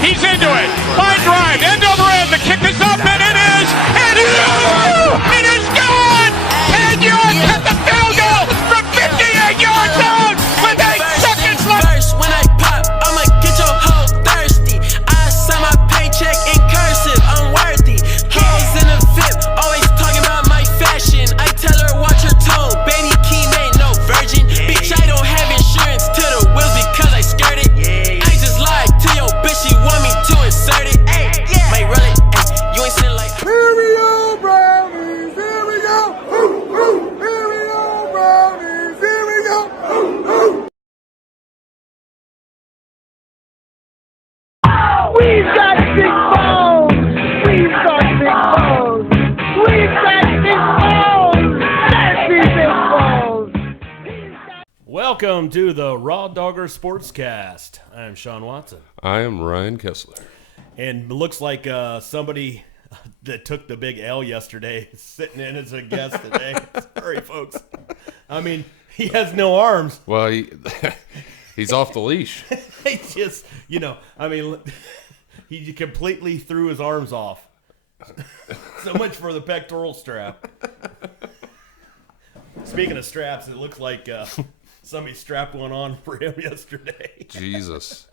He's into it. Line drive, end over end. The kick is up, and it is. It is good. 10 yards at the field goal from 58 yards out with 8 seconds left. When I pop, I'ma get your hoe thirsty. I sign my paycheck in cursive. I'm worthy. Hoes in the VIP, always talking about my fashion. I tell her watch her tone. Baby Keem ain't no virgin. Bitch, I don't have insurance to the wheels because I skirt it. I just lied to your bitch. She want me to insert it. Might roll it. You ain't seen like. Here we go, brownies. Here we go. Ooh, ooh. Here we go, brownies. Here we go. Ooh, ooh. We've got big bones. We've got big bones. We've got big bones. Nasty big bones. Welcome to the Raw Dogger Sportscast. I am Sean Watson. I am Ryan Kessler. And it looks like somebody that took the big L yesterday is sitting in as a guest today. Sorry, folks. I mean, he has no arms. Well, he's off the leash. He just, he completely threw his arms off. So much for the pectoral strap. Speaking of straps, it looks like somebody strapped one on for him yesterday. Jesus.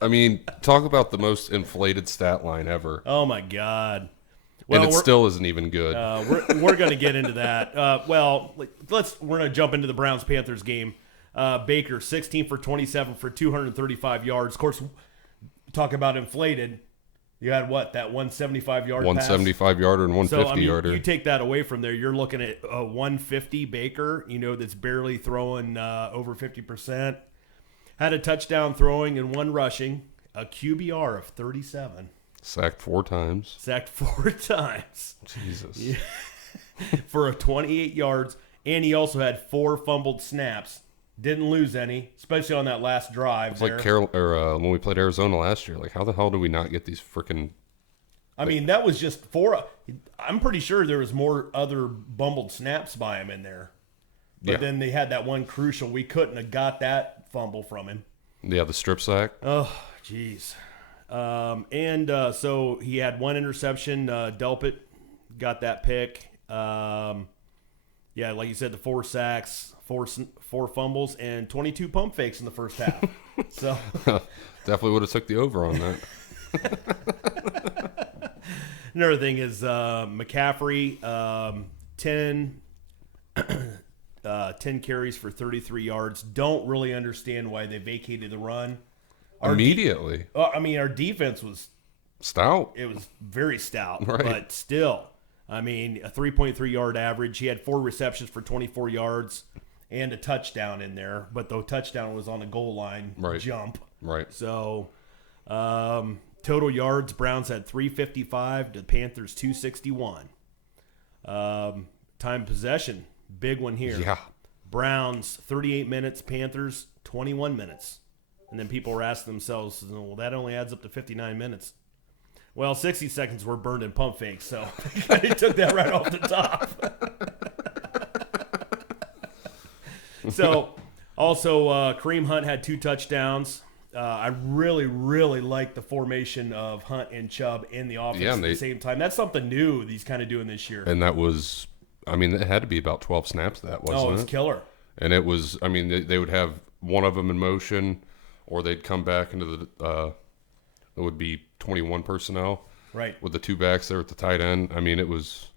I mean, talk about the most inflated stat line ever. Oh, my God. Well, and it still isn't even good. We're going to get into that. We're going to jump into the Browns-Panthers game. Baker, 16 for 27 for 235 yards. Of course, talk about inflated. You had what? That 175-yard pass? 175-yarder and 150-yarder. You take that away from there, you're looking at a 150 Baker, that's barely throwing over 50%. Had a touchdown throwing and one rushing. A QBR of 37. Sacked 4 times. Jesus. Yeah. For a 28 yards. And he also had 4 fumbled snaps. Didn't lose any, especially on that last drive. It's like when we played Arizona last year. Like, how the hell do we not get these freaking? I mean, that was just 4. I'm pretty sure there was more other bumbled snaps by him in there. But then they had that one crucial. We couldn't have got that fumble from him. Yeah, the strip sack. Oh, jeez. So he had 1 interception. Delpit got that pick. Yeah, like you said, the 4 sacks. 4 fumbles and 22 pump fakes in the first half. So definitely would have took the over on that. Another thing is McCaffrey, 10 carries for 33 yards. Don't really understand why they vacated the run. Immediately. Our defense was stout. It was very stout, right. But still, a 3.3 yard average. He had 4 receptions for 24 yards. And a touchdown in there, but the touchdown was on the goal line jump. Right. So, total yards, Browns had 355, the Panthers 261. Time possession, big one here. Yeah. Browns 38 minutes, Panthers 21 minutes. And then people were asking themselves, well, that only adds up to 59 minutes. Well, 60 seconds were burned in pump fakes, so they took that right off the top. So, also, Kareem Hunt had 2 touchdowns. I really, really like the formation of Hunt and Chubb in the offense at the same time. That's something new he's kind of doing this year. And that was, it had to be about 12 snaps, wasn't it? Oh, it's killer. And it was, they would have one of them in motion, or they'd come back into it would be 21 personnel. Right. With the 2 backs there at the tight end. It was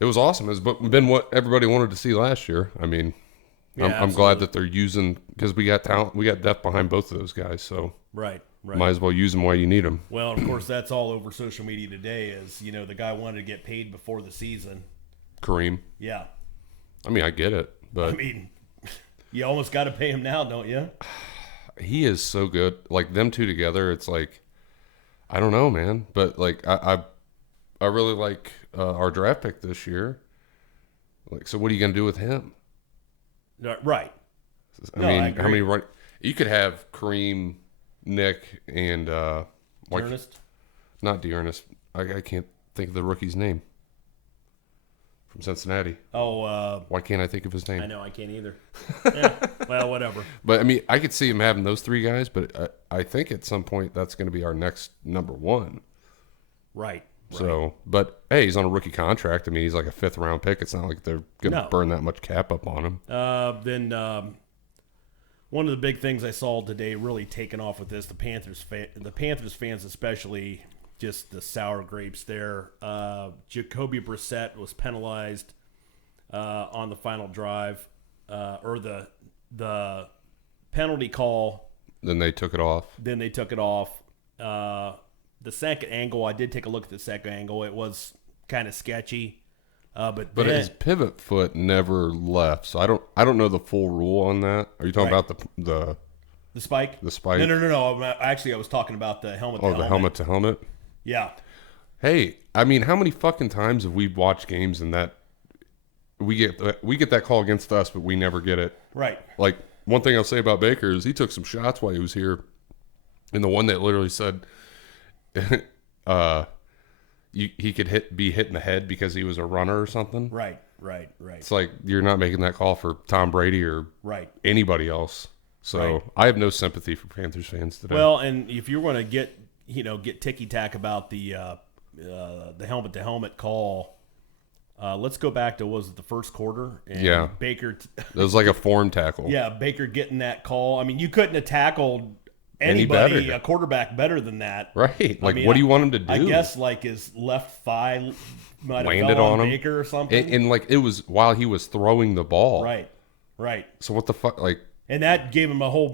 awesome. It's been what everybody wanted to see last year. I'm glad that they're using, because we got talent, we got depth behind both of those guys. So right. Might as well use them while you need them. Well, of course, that's all over social media today. Is the guy wanted to get paid before the season. Kareem. Yeah. I get it, but you almost got to pay him now, don't you? He is so good. Like, them two together, it's like, I don't know, man, but like I really like our draft pick this year. Like, so what are you gonna do with him? Right. I mean, how many you could have Kareem, Nick, and Ernest? Not D'Ernest. I can't think of the rookie's name. from Cincinnati. Oh, Why can't I think of his name? I know I can't either. Yeah, well, whatever. But I mean, I could see him having those three guys, but I think at some point that's going to be our next number one. Right. So, but hey, he's on a rookie contract. I mean, he's like a 5th-round pick. It's not like they're going to No. burn that much cap up on him. Then one of the big things I saw today really taking off with this, the Panthers fans especially, just the sour grapes there. Jacoby Brissett was penalized on the final drive, or the penalty call. Then they took it off. The second angle, I did take a look at the second angle. It was kind of sketchy, but But then, his pivot foot never left. So I don't know the full rule on that. Are you talking Right. about the the spike. the spike? No. Actually, I was talking about the helmet. Oh, the helmet to helmet. Yeah. Hey, I mean, how many fucking times have we watched games and that we get that call against us, but we never get it? Right. Like, one thing I'll say about Baker is he took some shots while he was here, and the one that literally said he could be hit in the head because he was a runner or something. Right. It's like you're not making that call for Tom Brady or Right. anybody else. So Right. I have no sympathy for Panthers fans today. Well, and if you're going to get ticky tack about the helmet to helmet call, let's go back to was it the first quarter? And Yeah. Baker. It was like a form tackle. Yeah, Baker getting that call. I mean, you couldn't have tackled Any anybody, better. a quarterback better than that. Right. Like, I mean, what do you want him to do? I guess like his left thigh might have Landed fell on him. Baker or something. And like it was while he was throwing the ball. Right. So what the fuck? Like, And that gave him a whole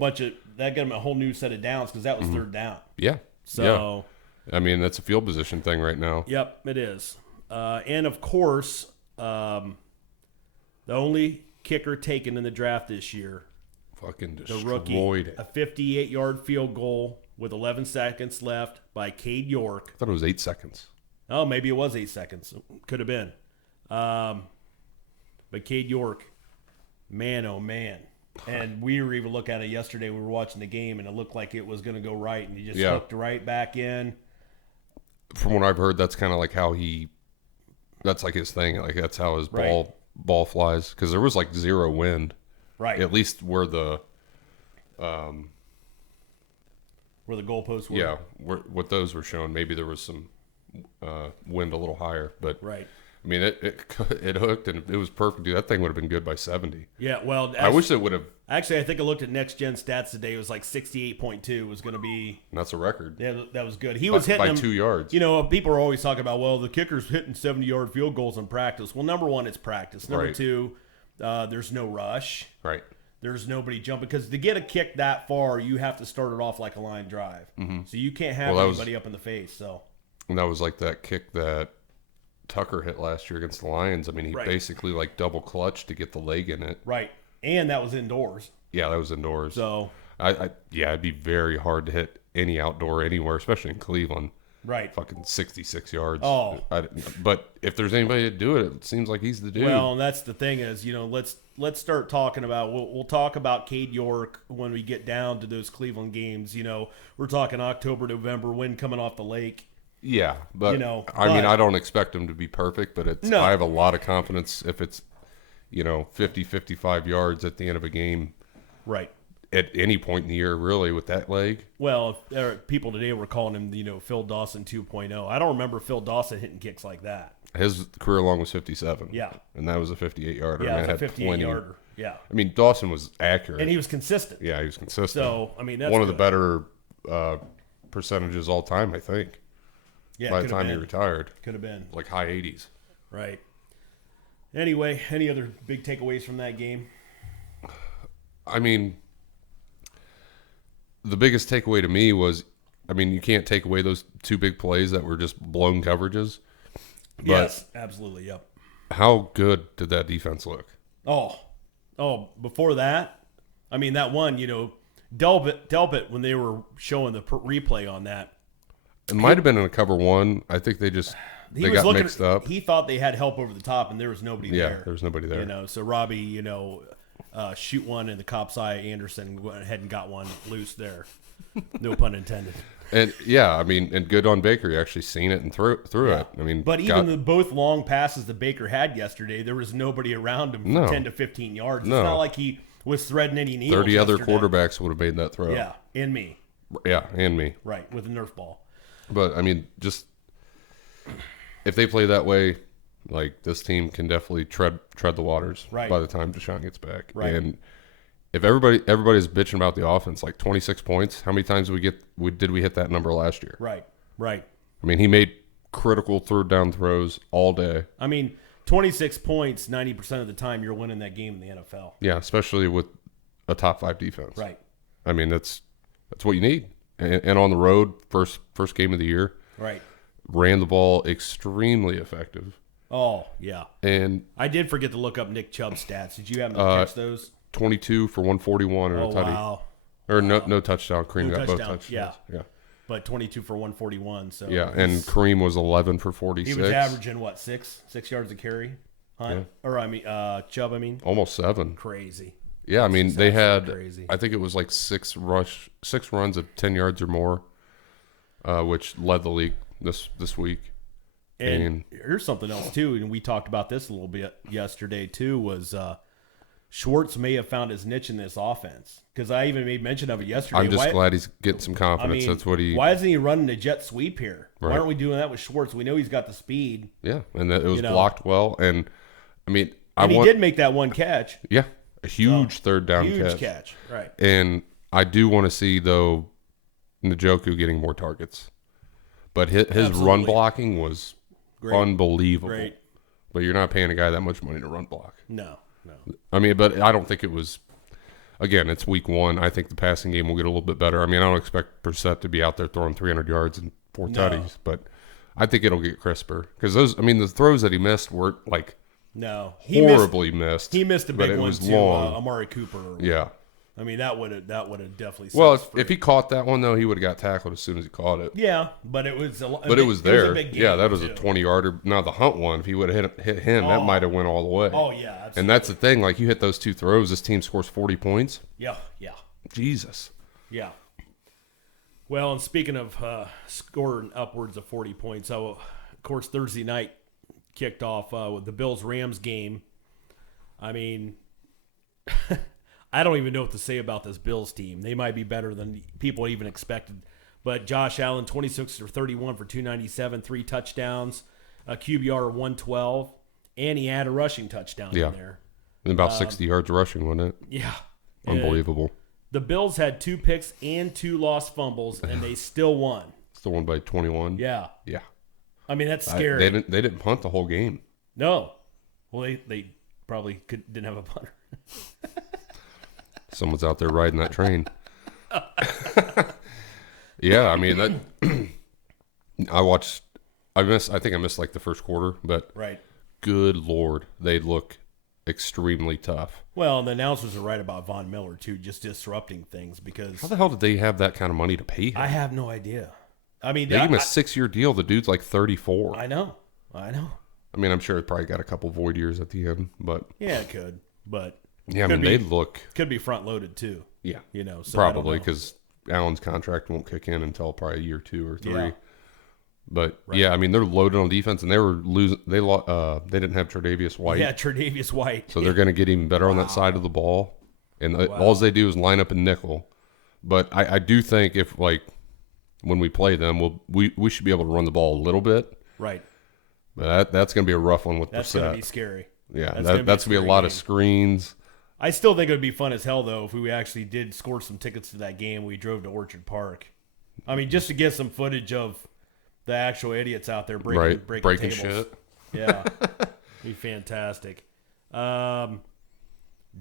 new set of downs because that was third down. yeah. So, I mean, that's a field position thing right now. yep, it is. And of course, the only kicker taken in the draft this year, Fucking the destroyed rookie, it. a 58-yard field goal with 11 seconds left by Cade York. I thought it was 8 seconds. Oh, maybe it was 8 seconds. Could have been. But Cade York, man, oh man. And we were even looking at it yesterday. We were watching the game, and it looked like it was going to go right, and he just hooked right back in. From what I've heard, that's kind of like how that's like his thing. Like that's how his ball flies. Because there was like zero wind. Right. At least where the Where the goalposts were. yeah, what those were showing. Maybe there was some wind a little higher, but Right. I mean, it hooked and it was perfect. Dude, that thing would have been good by 70. Yeah, well, I wish it would have. Actually, I think I looked at Next Gen Stats today. It was like 68.2 was going to be. And that's a record. Yeah, that was good. He was hitting by them 2 yards. You know, people are always talking about, well, the kicker's hitting 70-yard field goals in practice. Well, number one, it's practice. Number Right. two, there's no rush. Right. There's nobody jumping because to get a kick that far, you have to start it off like a line drive. So you can't have anybody up in the face. So And that was like that kick that Tucker hit last year against the Lions. I mean, he Right. basically like double clutched to get the leg in it. right, and that was indoors. Yeah, that was indoors. So Yeah, it'd be very hard to hit any outdoor anywhere, especially in Cleveland. right. Fucking 66 yards. Oh. But if there's anybody to do it, it seems like he's the dude. Well, and that's the thing is, let's start talking about. We'll talk about Cade York when we get down to those Cleveland games. We're talking October, November, wind coming off the lake. yeah, but I but- mean, I don't expect him to be perfect, but No. I have a lot of confidence if it's 50, 55 yards at the end of a game Right. at any point in the year, really, with that leg. Well, people today were calling him, Phil Dawson 2.0. I don't remember Phil Dawson hitting kicks like that. His career long was 57. Yeah. And that was a 58-yarder. Yeah, and it was it a had plenty. 58-yarder. Yeah. I mean, Dawson was accurate. And he was consistent. Yeah, he was consistent. So, I mean, that's one of the good. better percentages all time, I think, Yeah, by the could time have he been. retired. Could have been. Like high 80s. Right. Anyway, any other big takeaways from that game? I mean, the biggest takeaway to me was, you can't take away those two big plays that were just blown coverages. But Yes, absolutely. Yep. how good did that defense look? Oh, before that, that one, Delpit, when they were showing the replay on that, It might have been in a cover one. I think they got mixed up. He thought they had help over the top, and there was nobody Yeah, there. there was nobody there. So Robbie, shoot one in the cop's eye. Anderson went ahead and got one loose there. No pun intended. And yeah, I mean, and good on Baker. He actually seen it and threw it. I mean, But even both long passes that Baker had yesterday, there was nobody around him for 10 to 15 yards. No. It's not like he was threading any needles. 30 other yesterday. quarterbacks would have made that throw. Yeah, and me. Yeah, and me. Right, with a Nerf ball. But I mean, just if they play that way, like this team can definitely tread the waters Right. by the time Deshaun gets back. Right. And if everybody's bitching about the offense, like 26 points, how many times did we hit that number last year? Right. I mean, he made critical third down throws all day. I mean, 26 points, 90% of the time you're winning that game in the NFL. Yeah, especially with a top 5 defense. Right. I mean, that's what you need. And on the road, first game of the year, Right. ran the ball extremely effective. Oh, yeah. And I did forget to look up Nick Chubb's stats. Did you happen to catch those? 22 for 141 and Oh, a tutty. wow. Or no touchdown. Kareem No got both touchdown, touchdowns. Yeah. But 22 for 141. So Yeah, and Kareem was 11 for 46. he was averaging, what, 6 yards a carry? Yeah. Or, Chubb, Almost 7. Crazy. Yeah, I mean, That's they had, absolutely crazy. I think it was like 6 runs of 10 yards or more, which led the league this week. And here's something else, too, and we talked about this a little bit yesterday, too, was Schwartz may have found his niche in this offense. Because I even made mention of it yesterday. I'm just glad he's getting some confidence. That's what he... Why isn't he running a jet sweep here? Right. Why aren't we doing that with Schwartz? We know he's got the speed. Yeah, and that it was blocked well. And, I mean... He did make that one catch. Yeah, a huge third down Huge catch. Right. And I do want to see, though, Njoku getting more targets. But his run blocking was unbelievable. Great. But you're not paying a guy that much money to run block. No. I mean, but I don't think it was. Again, it's week 1. I think the passing game will get a little bit better. I mean, I don't expect Brissett to be out there throwing 300 yards and 4 tutties, but I think it'll get crisper because the throws that he missed were like horribly missed. He missed a but big it one was to long. Amari Cooper. Yeah. I mean, that would have definitely. Well, set us free. if he caught that one though, he would have got tackled as soon as he caught it. Yeah, but it was But it was there. a big game, Yeah, that was a too. 20-yarder. Now the Hunt one, if he would have hit him, that might have went all the way. Oh yeah, absolutely. And that's the thing. Like you hit those 2 throws, this team scores 40 points. Yeah. Jesus. Yeah. Well, and speaking of scoring upwards of 40 points, so of course Thursday night kicked off with the Bills-Rams game. I mean, I don't even know what to say about this Bills team. They might be better than people even expected. But Josh Allen, 26 for 31 for 297, 3 touchdowns, a QBR of 112, and he had a rushing touchdown in there. And about 60 yards rushing, wasn't it? Yeah. Unbelievable. The Bills had 2 picks and 2 lost fumbles, and they still won. Still won by 21. Yeah. Yeah. I mean, that's scary. They didn't punt the whole game. No. Well, they probably didn't have a punter. Someone's out there riding that train. Yeah, I mean that. I think I missed like the first quarter, but Right. good Lord, they look extremely tough. Well, and the announcers are right about Von Miller too, just disrupting things because How the hell did they have that kind of money to pay him? I have no idea. I mean, They gave him a 6-year deal. The dude's like 34. I know. I mean, I'm sure it probably got a couple void years at the end, but Yeah, it could, but yeah, I mean, they look could be front loaded too. yeah, So I don't probably know. because Allen's contract won't kick in until probably a year 2 or 3. Yeah. But yeah, I mean, they're loaded on defense, and they were losing. They didn't have Tre'Davious White. Yeah, Tre'Davious White. So they're going to get even better on that side of the ball. And all they do is line up in nickel. But I do think if, like, when we play them, we should be able to run the ball a little bit. Right. But that's going to be a rough one with That's Brissett. going to be scary. Yeah, That's that's going to be a scary lot game. of screens. I still think it would be fun as hell, though, if we actually did score some tickets to that game. We drove to Orchard Park. I mean, just to get some footage of the actual idiots out there breaking breaking tables. shit. Yeah, be fantastic.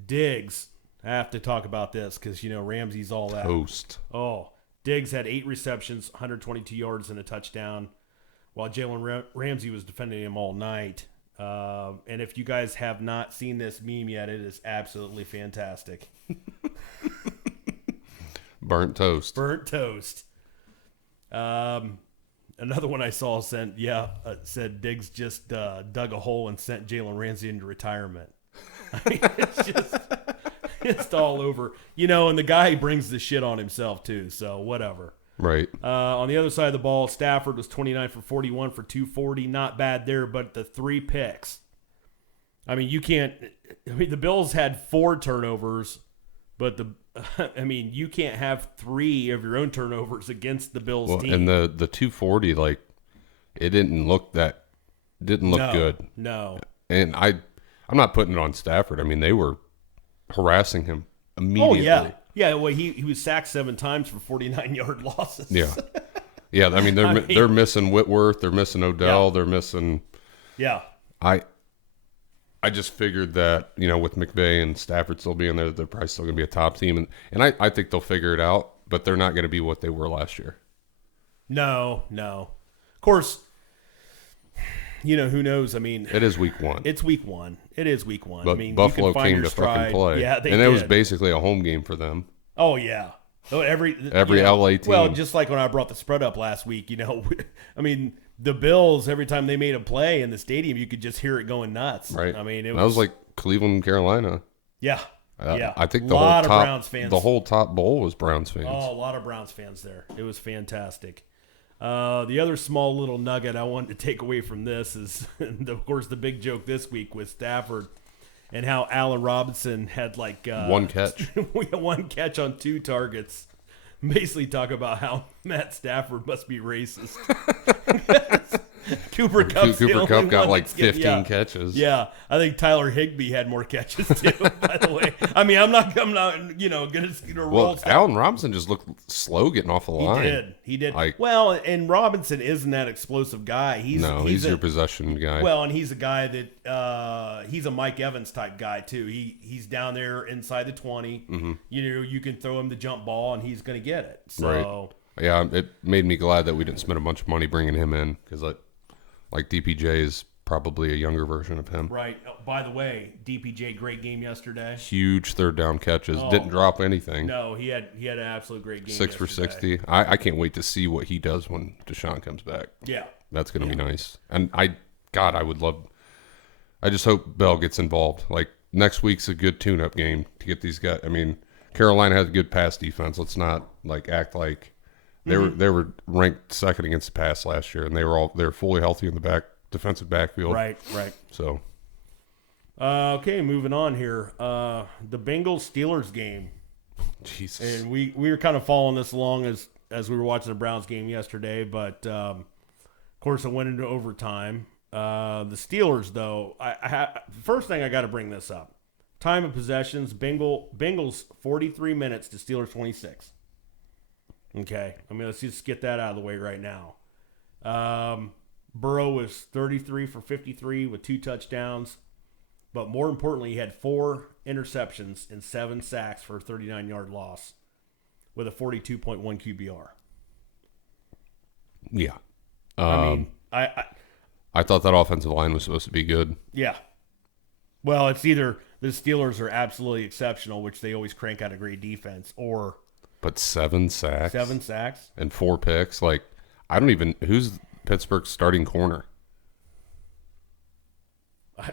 Diggs, I have to talk about this because Ramsey's all that. Toast. Oh, Diggs had 8 receptions, 122 yards, and a touchdown, while Jalen Ramsey was defending him all night. And if you guys have not seen this meme yet, it is absolutely fantastic. Burnt toast. Burnt toast. Another one I saw said Diggs just dug a hole and sent Jalen Ramsey into retirement. I mean, It's all over. And the guy brings the shit on himself too, so whatever. Right. On the other side of the ball, Stafford was 29 for 41 for 240. Not bad there, but the 3 picks. I mean, the Bills had 4 turnovers, but you can't have 3 of your own turnovers against the Bills team. And the 240, like, it didn't look good. No. And I'm not putting it on Stafford. I mean, they were harassing him immediately. Oh, yeah. Yeah, well, he was sacked 7 times for 49-yard losses. Yeah. Yeah, I mean, they're missing Whitworth. They're missing Odell. They're missing – Yeah. I just figured that, with McVay and Stafford still being there, they're probably still going to be a top team. And I think they'll figure it out, but they're not going to be what they were last year. No. Of course, who knows? I mean, it is week 1. It's week 1. It is week 1. But I mean, Buffalo you can find came your to fucking play. Yeah, they did. And it was basically a home game for them. Oh, yeah. Every LA team. Well, just like when I brought the spread up last week, I mean, the Bills, every time they made a play in the stadium, you could just hear it going nuts. Right. I mean, that was like Cleveland, Carolina. Yeah. Yeah. I think a lot of Browns fans. The whole top bowl was Browns fans. Oh, a lot of Browns fans there. It was fantastic. The other small little nugget I wanted to take away from this is, of course, the big joke this week with Stafford and how Allen Robinson had like 1 catch. 1 catch on 2 targets. Basically talk about how Matt Stafford must be racist. Cooper Kupp got like 15 catches. Yeah, I think Tyler Higbee had more catches too. By the way, I mean I'm not gonna roll. Well, Allen Robinson just looked slow getting off the line. He did. Well, and Robinson isn't that explosive guy. He's your possession guy. Well, and he's a guy that he's a Mike Evans type guy too. He's down there inside the 20. Mm-hmm. You can throw him the jump ball and he's gonna get it. So. Right. Yeah, it made me glad that we didn't spend a bunch of money bringing him in because like DPJ is probably a younger version of him. Right. Oh, by the way, DPJ, great game yesterday. Huge 3rd down catches. Didn't drop anything. No, he had an absolute great game 6 for 60. I can't wait to see what he does when Deshaun comes back. Yeah. That's going to be nice. And I would love – I just hope Bell gets involved. Like, next week's a good tune-up game to get these guys – I mean, Carolina has a good pass defense. Let's not, act like – They were ranked 2nd against the pass last year, and they were fully healthy in the defensive backfield. Right. So, okay, moving on here. The Bengals-Steelers game. Jesus. And we were kind of following this along as we were watching the Browns game yesterday, but of course it went into overtime. The Steelers, though, first thing I got to bring this up: time of possessions. Bengals 43 minutes to Steelers 26. Okay, I mean, let's just get that out of the way right now. Burrow was 33 for 53 with 2 touchdowns, but more importantly, he had 4 interceptions and 7 sacks for a 39-yard loss with a 42.1 QBR. Yeah. I mean, I thought that offensive line was supposed to be good. Yeah. Well, it's either the Steelers are absolutely exceptional, which they always crank out a great defense, or... But 7 sacks. 7 sacks. And 4 picks. Like, I don't even... Who's Pittsburgh's starting corner? I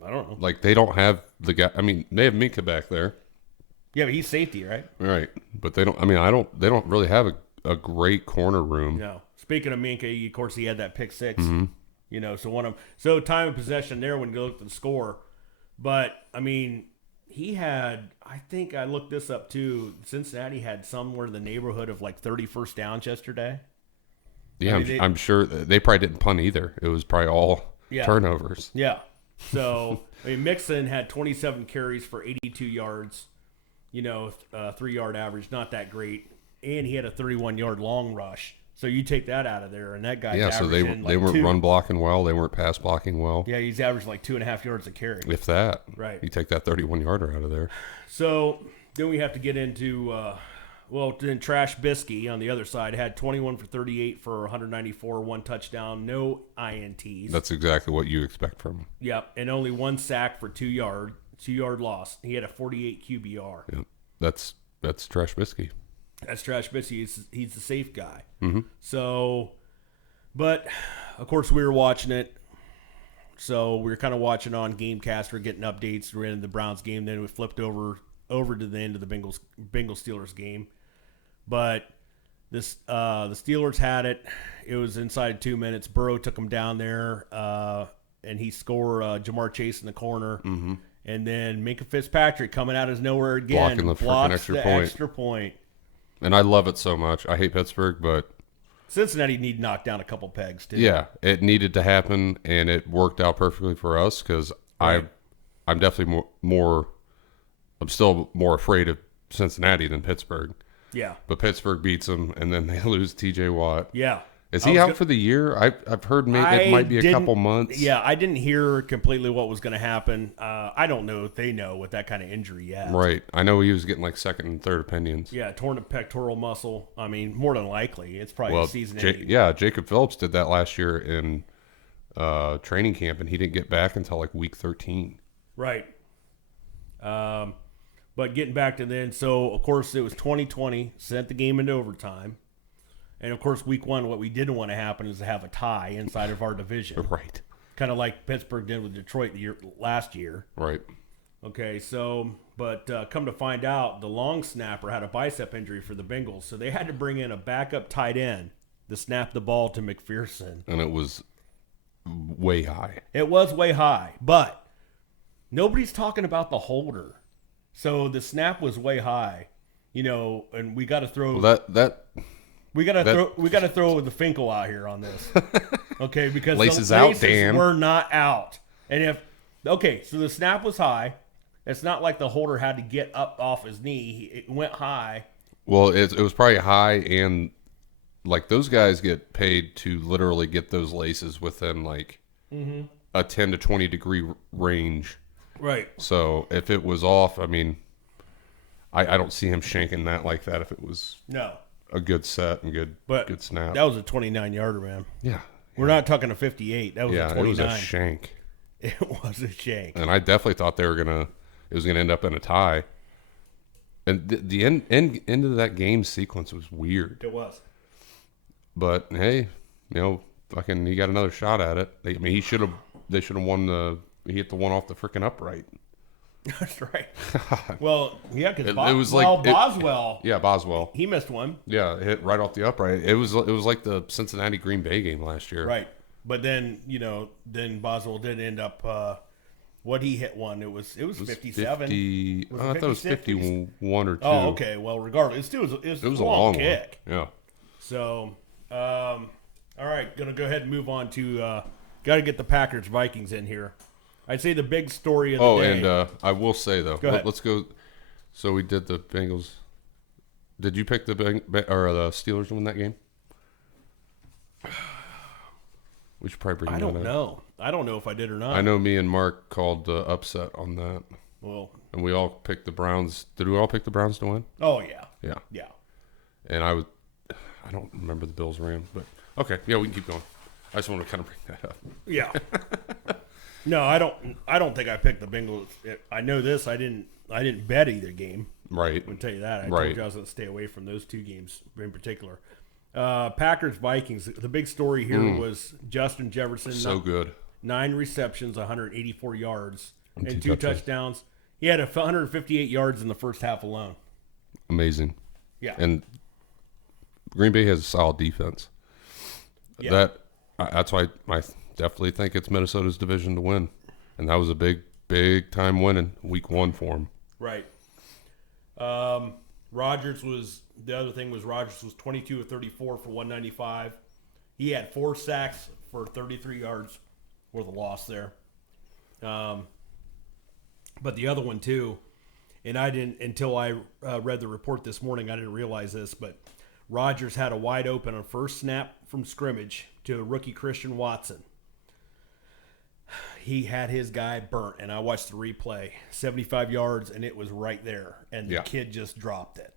don't know. Like, they don't have the guy... I mean, they have Minka back there. Yeah, but he's safety, right? Right. But they don't... I mean, they don't really have a great corner room. No. Speaking of Minka, of course, he had that pick 6. Mm-hmm. So time of possession there when you look at the score. But, I mean... He had, I think I looked this up too, Cincinnati had somewhere in the neighborhood of like 30 first downs yesterday. Yeah, I'm sure they probably didn't punt either. It was probably all turnovers. Yeah. So, I mean, Mixon had 27 carries for 82 yards, 3-yard average, not that great. And he had a 31-yard long rush. So you take that out of there, and that guy's averaging they weren't run blocking well. They weren't pass blocking well. Yeah, he's averaged like 2.5 yards a carry. If that. Right. You take that 31-yarder out of there. So then we have to get into, then Trash Bisky on the other side had 21 for 38 for 194, 1 touchdown, no INTs. That's exactly what you expect from him. Yep, and only 1 sack for 2-yard loss. He had a 48 QBR. Yep. That's Trash Bisky. That's Trash Bisky. He's the safe guy. Mm-hmm. So, but, of course, we were watching it. So we were kind of watching on Gamecast. We're getting updates. We're in the Browns game. Then we flipped over over to the end of the Bengals Steelers game. But this the Steelers had it. It was inside 2 minutes. Burrow took them down there, and he scored Jamar Chase in the corner. Mm-hmm. And then Minka Fitzpatrick coming out of nowhere again, blocking the blocks freaking extra point. And I love it so much. I hate Pittsburgh, but Cincinnati need to knock down a couple pegs too. yeah, it needed to happen, and it worked out perfectly for us because Right. I'm definitely more I'm still more afraid of Cincinnati than Pittsburgh. Yeah. But Pittsburgh beats them, and then they lose T.J. Watt. Yeah. Is he out for the year? I've heard it might be a couple months. Yeah, I didn't hear completely what was going to happen. I don't know if they know with that kind of injury yet. Right. I know he was getting like second and third opinions. Yeah, torn a pectoral muscle. I mean, more than likely, it's probably a season ending. Yeah, Jacob Phillips did that last year in training camp, and he didn't get back until like week 13. Right. But getting back to then, so of course it was 2020, sent the game into overtime. And of course, week one, what we didn't want to happen is to have a tie inside of our division. Right. Kind of like Pittsburgh did with Detroit last year. Right. Okay, so, but come to find out, the long snapper had a bicep injury for the Bengals, so they had to bring in a backup tight end to snap the ball to McPherson. And it was way high. It was way high, but nobody's talking about the holder. So the snap was way high, and we got to throw. Well, we got to throw the Finkel out here on this, okay? Because laces the out, laces Dan. were not out, and so the snap was high. It's not like the holder had to get up off his knee; it went high. Well, it was probably high, and like those guys get paid to literally get those laces within like a 10 to 20 degree range. Right. So if it was off, I mean, I don't see him shanking that like that if it was No. a good set and But good snap. that was a 29-yarder, man. Yeah. We're not talking a 58. That was a Yeah, 29. it was a shank. It was a shank. And I definitely thought it was gonna end up in a tie. And the end of that game sequence was weird. It was. But hey, fucking he got another shot at it. I mean, they should have won he hit the one off the freaking upright. That's right. Well, yeah, because It was like Boswell. Yeah, Boswell. He missed one. Yeah, it hit right off the upright. It was like the Cincinnati Green Bay game last year. Right. But then, then Boswell did end up what he hit one. It was 57. 50, Was it I thought it was 56? 51 or 2. Oh, okay. Well, regardless, it was a long kick. one. Yeah. So, all right, gonna go ahead and move on to got to get the Packers Vikings in here. I'd say the big story of the day. And I will say though, Go ahead. let's go. So we did the Bengals. Did you pick the Steelers to win that game? We should probably bring I that don't up. know. I don't know if I did or not. I know me and Mark called upset on that, Well, and we all picked the Browns. Did we all pick the Browns to win? oh yeah, Yeah. yeah. And I don't remember the Bills ran, but okay, yeah, we can keep going. I just want to kind of bring that up. Yeah. No, I don't think I picked the Bengals. I know this. I didn't bet either game. Right. I can tell you that. I Right. told you I was going to stay away from those two games in particular. Packers Vikings. The big story here was Justin Jefferson. So good. 9 receptions, 184 yards, and two 2 touchdowns. touchdowns. He had 158 yards in the first half alone. Amazing. Yeah. And Green Bay has a solid defense. Yeah. That's why I definitely think it's Minnesota's division to win. And that was a big time winning week 1 for him. Right. Rodgers was 22 of 34 for 195. He had 4 sacks for 33 yards worth of loss there. But the other one too, and I didn't until I read the report this morning. I didn't realize this, but Rodgers had a wide open on first snap from scrimmage to rookie Christian Watson. He had his guy burnt, and I watched the replay. 75 yards, and it was right there, and the kid just dropped it.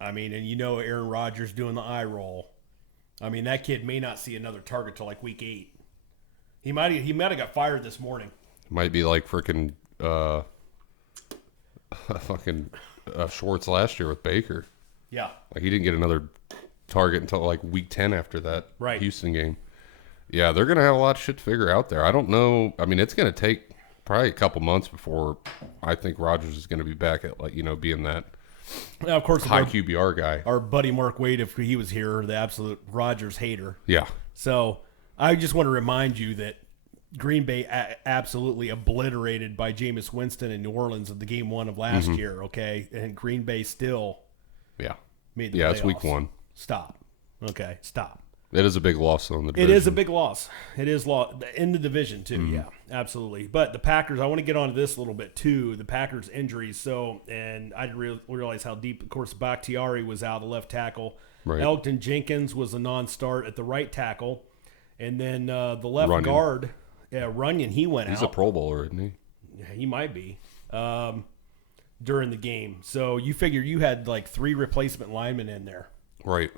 I mean, and Aaron Rodgers doing the eye roll. I mean, that kid may not see another target till like week 8. He might have got fired this morning. Might be like freaking Schwartz last year with Baker. Yeah. Like he didn't get another target until like week 10 after that Right. Houston game. Yeah, they're going to have a lot of shit to figure out there. I don't know. I mean, it's going to take probably a couple months before I think Rodgers is going to be back at, like, being that Now, of course, high QBR guy. our buddy Mark Wade, if he was here, the absolute Rodgers hater. Yeah. So I just want to remind you that Green Bay absolutely obliterated by Jameis Winston in New Orleans in the game 1 of last year, okay? And Green Bay still Yeah. made the Yeah, playoffs. it's week 1. Stop. Okay, stop. It is a big loss on the division. It is a big loss. It is in the division, too. Yeah, absolutely. But the Packers, I want to get onto this a little bit, too. The Packers' injuries. So, and I didn't realize how deep. Of course, Bakhtiari was out, the left tackle. Right. Elgton Jenkins was a non-start at the right tackle. And then the left Runyon. guard, Runyon, he went He's out. a Pro Bowler, isn't he? Yeah, he might be. During the game. So you figure you had like 3 replacement linemen in there. Right.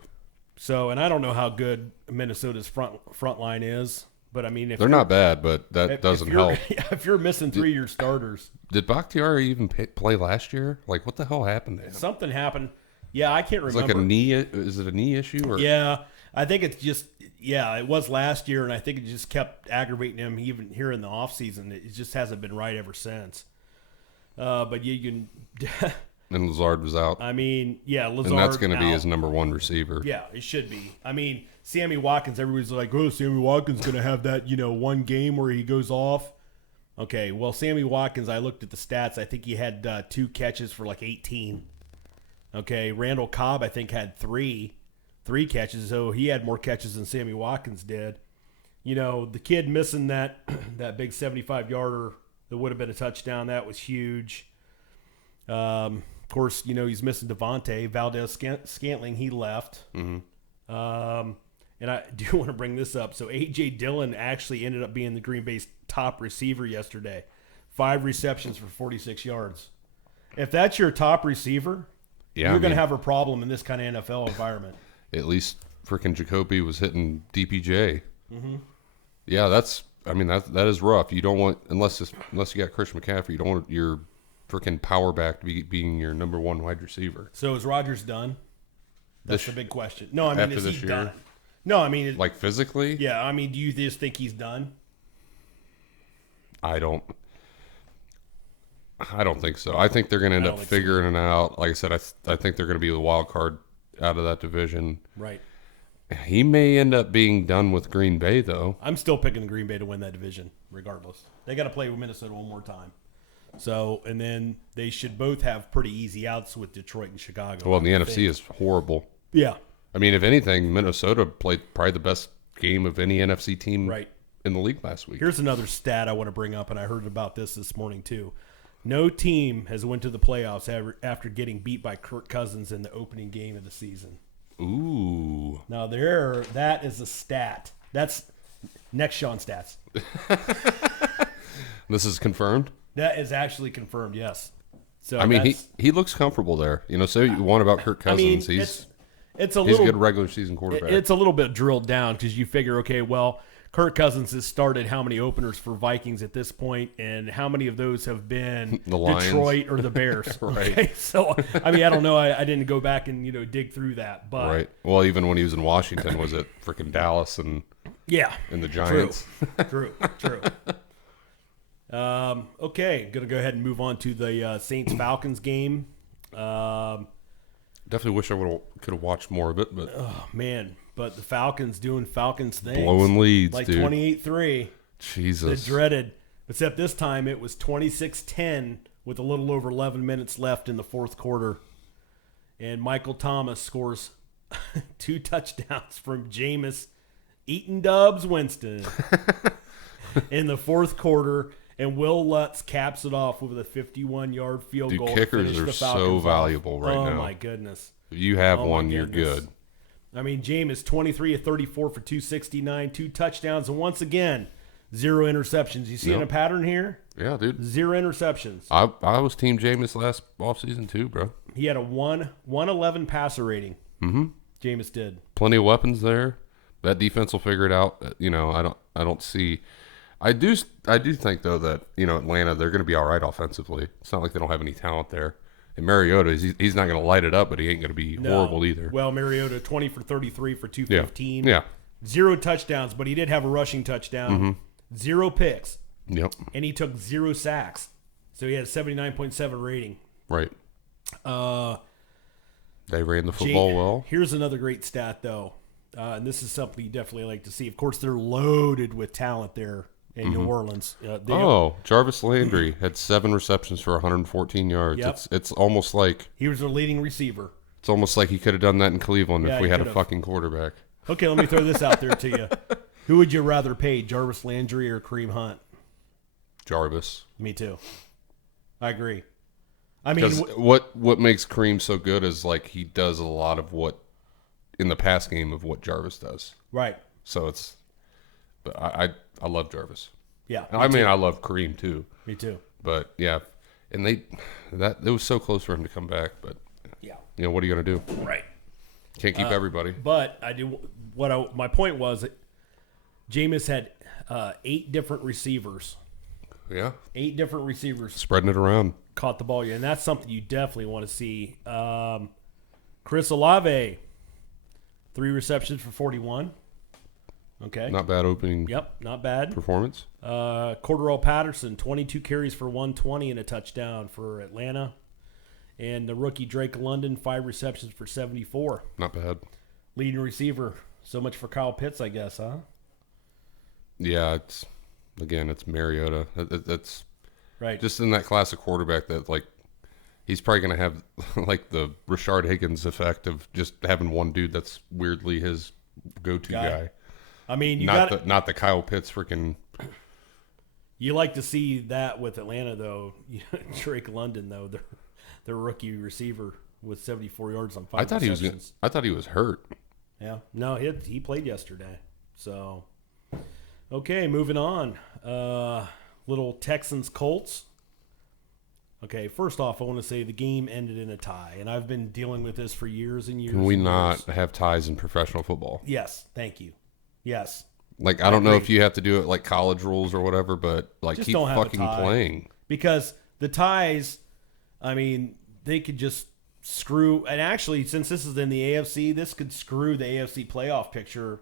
So, and I don't know how good Minnesota's front line is, but I mean, if They're not bad, but that doesn't help. If you're missing 3 of your starters, Did Bakhtiari even play last year? Like, what the hell happened to him? something happened. Yeah, I can't It's remember. like a knee. Is it a knee issue? Or? Yeah, I think it's just, it was last year, and I think it just kept aggravating him even here in the offseason. It just hasn't been right ever since. But you can, And Lazard was out. I mean, Lazard. And that's going to be out. his number 1 receiver. Yeah, it should be. I mean, Sammy Watkins, everybody's like, oh, Sammy Watkins going to have that, one game where he goes off. Okay, well, Sammy Watkins, I looked at the stats. I think he had 2 catches for like 18. Okay, Randall Cobb, I think, had 3 catches, so he had more catches than Sammy Watkins did. The kid missing that that big 75-yarder that would have been a touchdown, that was huge. Of course, he's missing Devontae. Valdez Scantling, he left. And I do want to bring this up. So A.J. Dillon actually ended up being the Green Bay's top receiver yesterday. 5 receptions for 46 yards. If that's your top receiver, you're going to have a problem in this kind of NFL environment. At least freaking Jacoby was hitting DPJ. Yeah, that is rough. You don't want, unless you got Christian McCaffrey, you don't want your freaking power back to be being your number 1 wide receiver. So is Rodgers done? That's the big question. No, I mean, after is this he year? done? No, I mean, Like physically? yeah, I mean, do you just think he's done? I don't think so. I think they're going to end up figuring it out. Like I said, I think they're going to be the wild card out of that division. Right. He may end up being done with Green Bay, though. I'm still picking Green Bay to win that division, regardless. They got to play with Minnesota one more time. So, and then they should both have pretty easy outs with Detroit and Chicago. Well, and the NFC is horrible. Yeah. I mean, if anything, Minnesota played probably the best game of any NFC team Right. in the league last week. Here's another stat I want to bring up, and I heard about this morning too. No team has went to the playoffs after getting beat by Kirk Cousins in the opening game of the season. Ooh. Now, that is a stat. That's next Sean stats. This is confirmed? That is actually confirmed, yes. So I mean, he looks comfortable there. Say what you want about Kirk Cousins. it's a he's little a good regular season quarterback. It's a little bit drilled down because you figure, okay, well, Kirk Cousins has started how many openers for Vikings at this point, and how many of those have been The Lions. Detroit or the Bears? Right. Okay? So, I mean, I don't know. I didn't go back and dig through that, but Right. Well, even when he was in Washington, was it freaking Dallas and the Giants? True. Okay, gonna go ahead and move on to the Saints Falcons game. Definitely wish I could have watched more of it, but Man, but the Falcons doing Falcons things, blowing leads, like dude. 28-3. Jesus. The dreaded. Except this time it was 26-10 with a little over 11 minutes left in the fourth quarter. And Michael Thomas scores 2 touchdowns from Jameis Eaton Dubs Winston in the fourth quarter. And Will Lutz caps it off with a 51-yard field Dude, goal. kickers to finish are the so Falcons valuable off. right now. Oh, my goodness. If you have Oh, my one, you're goodness. good. I mean, Jameis 23 of 34 for 269, 2 touchdowns, and once again, 0 interceptions. You seeing a pattern here? Yeah, dude. 0 interceptions. I was Team Jameis last offseason too, bro. He had a 111 passer rating. Mm-hmm. Jameis did. Plenty of weapons there. That defense will figure it out. I don't see. I do think though that Atlanta, they're going to be all right offensively. It's not like they don't have any talent there. And Mariota, he's not going to light it up, but he ain't going to be horrible either. Well, Mariota 20 for 33 for 215. Yeah. 0 touchdowns, but he did have a rushing touchdown. 0 picks. Yep. And he took 0 sacks. So he had a 79.7 rating. Right. They ran the football well. Here's another great stat, though. And this is something you definitely like to see. Of course, they're loaded with talent there in New Orleans. Jarvis Landry had 7 receptions for 114 yards. Yep. It's almost like He was their leading receiver. it's almost like he could have done that in Cleveland Yeah, if we he had a could've. fucking quarterback. Okay, let me throw this out there to you. Who would you rather pay, Jarvis Landry or Kareem Hunt? Jarvis. Me too. I agree. I mean, Because what makes Kareem so good is like he does a lot of what in the pass game of what Jarvis does. right. So it's, but I love Jarvis. Yeah. I mean, I love Kareem too. Me too. But yeah, and it was so close for him to come back. But Yeah. what are you gonna do? Right. Can't keep everybody. But I do. My point was that Jameis had 8 different receivers. Yeah, 8 different receivers spreading it around. caught the ball, and that's something you definitely want to see. Chris Olave, 3 receptions for 41. Okay. Not bad opening. Yep, not bad. Performance. Cordarrelle Patterson, 22 carries for 120 and a touchdown for Atlanta. And the rookie Drake London, 5 receptions for 74. Not bad. Leading receiver. So much for Kyle Pitts, I guess, huh? Yeah, it's Mariota. That's Right. just in that class of quarterback that like he's probably gonna have like the Rashard Higgins effect of just having one dude that's weirdly his go-to guy. I mean, Not the Kyle Pitts freaking. you like to see that with Atlanta, though. Drake London, though, their rookie receiver with 74 yards on 5 I thought receptions. he was hurt. Yeah. No, he played yesterday. So, okay, moving on. Little Texans Colts. Okay, first off, I want to say the game ended in a tie, and I've been dealing with this for years and years. Can we and not years. have ties in professional football? Yes, thank you. Yes. Like I don't know if you have to do it like college rules or whatever, but like Just keep don't have a fucking tie. playing. Because the ties, I mean, they could just screw. And actually, since this is in the AFC, this could screw the AFC playoff picture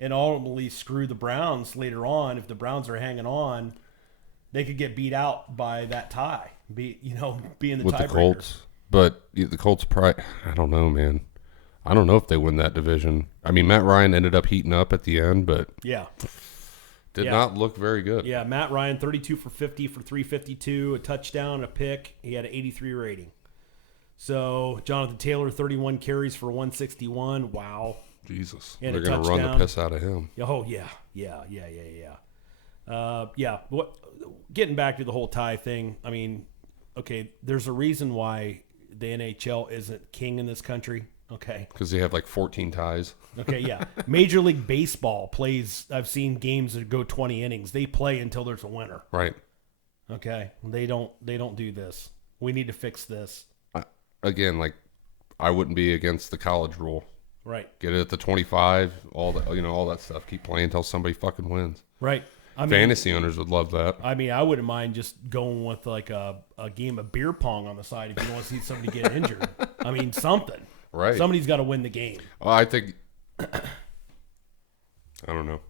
and ultimately screw the Browns later on. If the Browns are hanging on, they could get beat out by that tie. Being the With the tiebreaker. Colts. But the Colts probably, I don't know, man. I don't know if they win that division. I mean, Matt Ryan ended up heating up at the end, but Yeah. did Yeah. not look very good. Yeah, Matt Ryan, 32 for 50 for 352, a touchdown, a pick. He had an 83 rating. So, Jonathan Taylor, 31 carries for 161. Wow. Jesus. And They're a going to run the touchdown. piss out of him. Oh, yeah. Getting back to the whole tie thing, I mean, okay, there's a reason why the NHL isn't king in this country. Okay. Because they have like 14 ties. Okay, yeah. Major League Baseball plays, I've seen games that go 20 innings. They play until there's a winner. Right. Okay. They don't do this. We need to fix this. Again, like I wouldn't be against the college rule. Right. Get it at the 25, all that stuff. Keep playing until somebody fucking wins. Right. I mean, Fantasy owners would love that. I mean, I wouldn't mind just going with like a game of beer pong on the side if you don't want to see somebody get injured. I mean, something. Right. Somebody's got to win the game. Well, I think I don't know.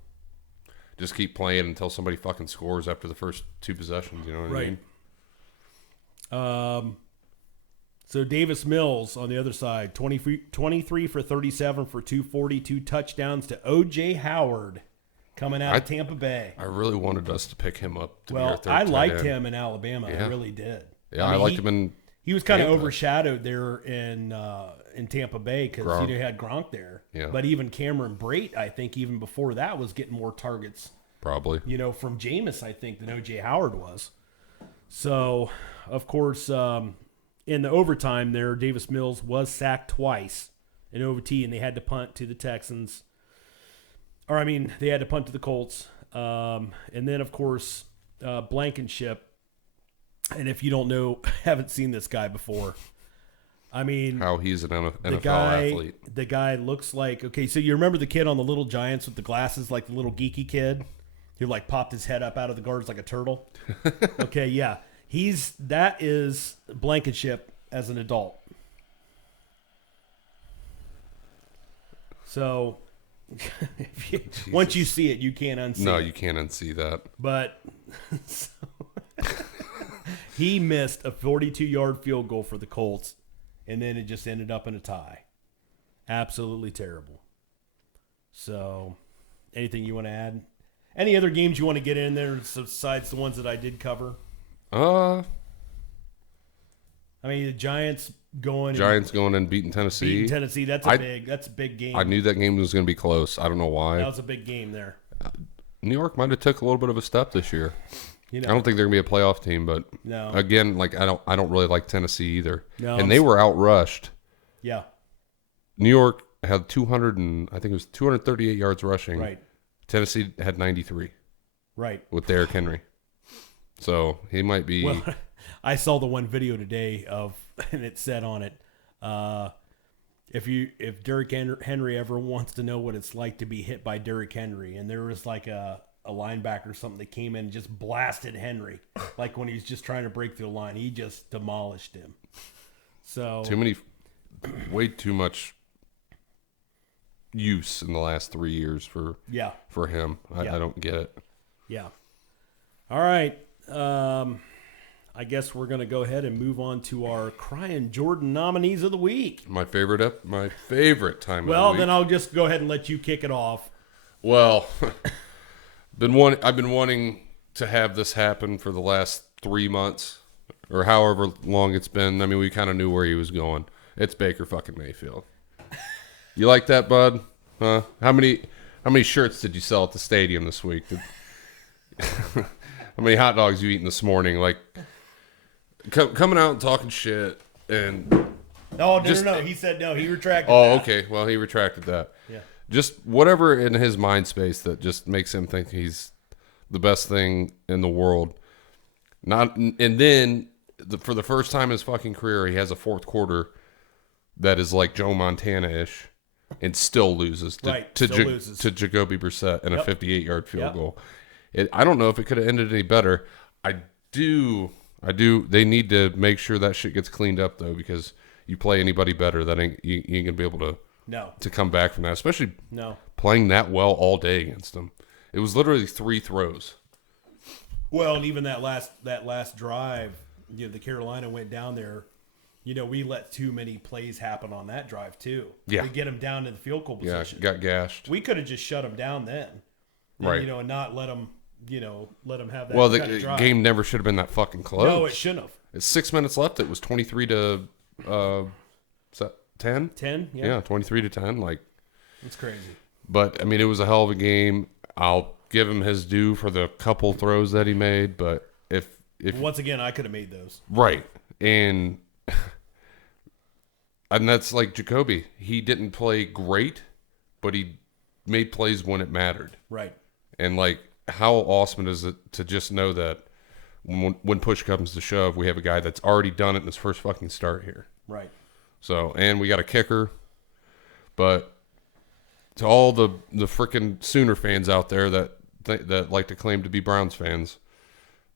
Just keep playing until somebody fucking scores after the first 2 possessions. You know what I mean? So Davis Mills on the other side, 23 for 37 for 240, 2 touchdowns to O.J. Howard coming out of Tampa Bay. I really wanted us to pick him up. To be our Well, third I tight liked end. him in Alabama. Yeah. I really did. Yeah, I mean, liked him in. He was kind of Tampa. overshadowed there in Tampa Bay because Gronk. you had Gronk there. Yeah. But even Cameron Brate, I think, even before that, was getting more targets. Probably. From Jameis, I think, than O.J. Howard was. So, of course, in the overtime there, Davis Mills was sacked twice in OT, and they had to punt to the Texans. Or, I mean, they had to punt to the Colts. And then, of course, Blankenship. And if you don't know, haven't seen this guy before. I mean, How he's an NFL guy, athlete. The guy looks like, okay, so you remember the kid on the Little Giants with the glasses, like the little geeky kid who like popped his head up out of the guards like a turtle? Okay, yeah. That is Blankenship as an adult. So once you see it, you can't unsee No, it. you can't unsee that. But So, he missed a 42-yard field goal for the Colts, and then it just ended up in a tie. Absolutely terrible. So, anything you want to add? Any other games you want to get in there besides the ones that I did cover? Uh, I mean, the Giants going and beating Tennessee. beating Tennessee. That's a big game. I knew that game was going to be close. I don't know why. That was a big game there. New York might have took a little bit of a step this year. You know, I don't think they're going to be a playoff team, but No. again, like I don't really like Tennessee either. No, and they were outrushed. Yeah. New York had 238 yards rushing. Right. Tennessee had 93 Right. with Derrick Henry. So he might be. Well, I saw the one video today and it said on it, if Derrick Henry ever wants to know what it's like to be hit by Derrick Henry, and there was like a linebacker or something that came in and just blasted Henry, like when he's just trying to break through the line, he just demolished him. So way too much use in the last 3 years for him. I don't get it. Yeah. All right. I guess we're going to go ahead and move on to our Crying Jordan nominees of the week. My favorite time of the Well, week. then I'll just go ahead and let you kick it off. Well, I've been wanting to have this happen for the last 3 months or however long it's been. I mean, we kind of knew where he was going. It's Baker fucking Mayfield. You like that, bud? Huh? How many shirts did you sell at the stadium this week? How many hot dogs you eating this morning? Like coming out and talking shit and No. He said no. He retracted oh, that. okay. Well, he retracted that. Yeah. Just whatever in his mind space that just makes him think he's the best thing in the world. And then for the first time in his fucking career, he has a fourth quarter that is like Joe Montana-ish and still loses to Jacoby Brissett in a 58-yard field goal. I don't know if it could have ended any better. I do. They need to make sure that shit gets cleaned up, though, because you play anybody better, that you ain't going to be able to come back from that, especially playing that well all day against them. It was literally 3 throws. Well, and even that last drive, the Carolina went down there. We let too many plays happen on that drive too. Yeah, to get them down to the field goal position. Yeah, got gashed. We could have just shut them down then, right? And not let them, let them have that. Well, kind of the drive. Game never should have been that fucking close. No, it shouldn't have. It's 6 minutes left. It was 23 to 10. 10. Yeah, 23 to 10. Like, it's crazy. But I mean, it was a hell of a game. I'll give him his due for the couple throws that he made, but if once again, I could have made those. Right. And that's like Jacoby. He didn't play great, but he made plays when it mattered. Right. And like, how awesome is it to just know that when push comes to shove, we have a guy that's already done it in his first fucking start here. Right. So, and we got a kicker. But to all the freaking Sooner fans out there that like to claim to be Browns fans,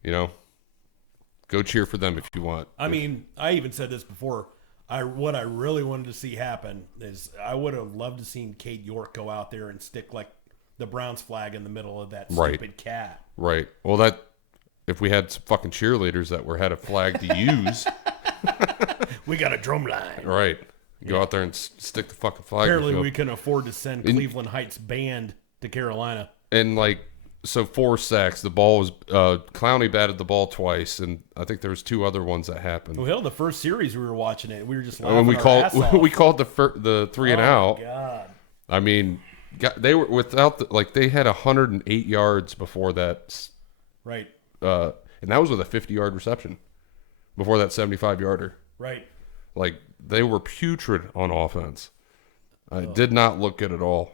go cheer for them if you want. I mean, I even said this before. What I really wanted to see happen is I would have loved to seen Cade York go out there and stick like the Browns flag in the middle of that stupid cat. Right. Well, if we had some fucking cheerleaders that had a flag to use, we got a drum line. Right. Go out there and stick the fucking flag. Apparently, we couldn't afford to send Cleveland Heights band to Carolina. And so 4 sacks. The ball was Clowney batted the ball twice, and I think there was 2 other ones that happened. Well, hell, the first series we were watching it, we were just laughing when we our called ass off. we called the 3 and out. Oh God! I mean, they were without they had 108 yards before that. Right. And that was with a 50-yard reception before that 75-yarder. Right. Like, they were putrid on offense. It did not look good at all.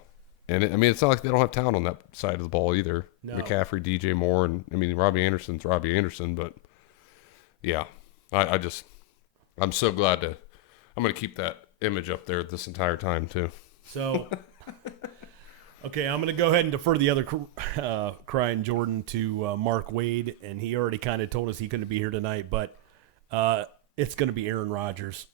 And it's not like they don't have talent on that side of the ball either. No. McCaffrey, DJ Moore, and Robbie Anderson's Robbie Anderson. But yeah, I'm so glad I'm going to keep that image up there this entire time too. So, okay, I'm going to go ahead and defer the other crying Jordan to Mark Wade, and he already kind of told us he couldn't be here tonight, but it's going to be Aaron Rodgers.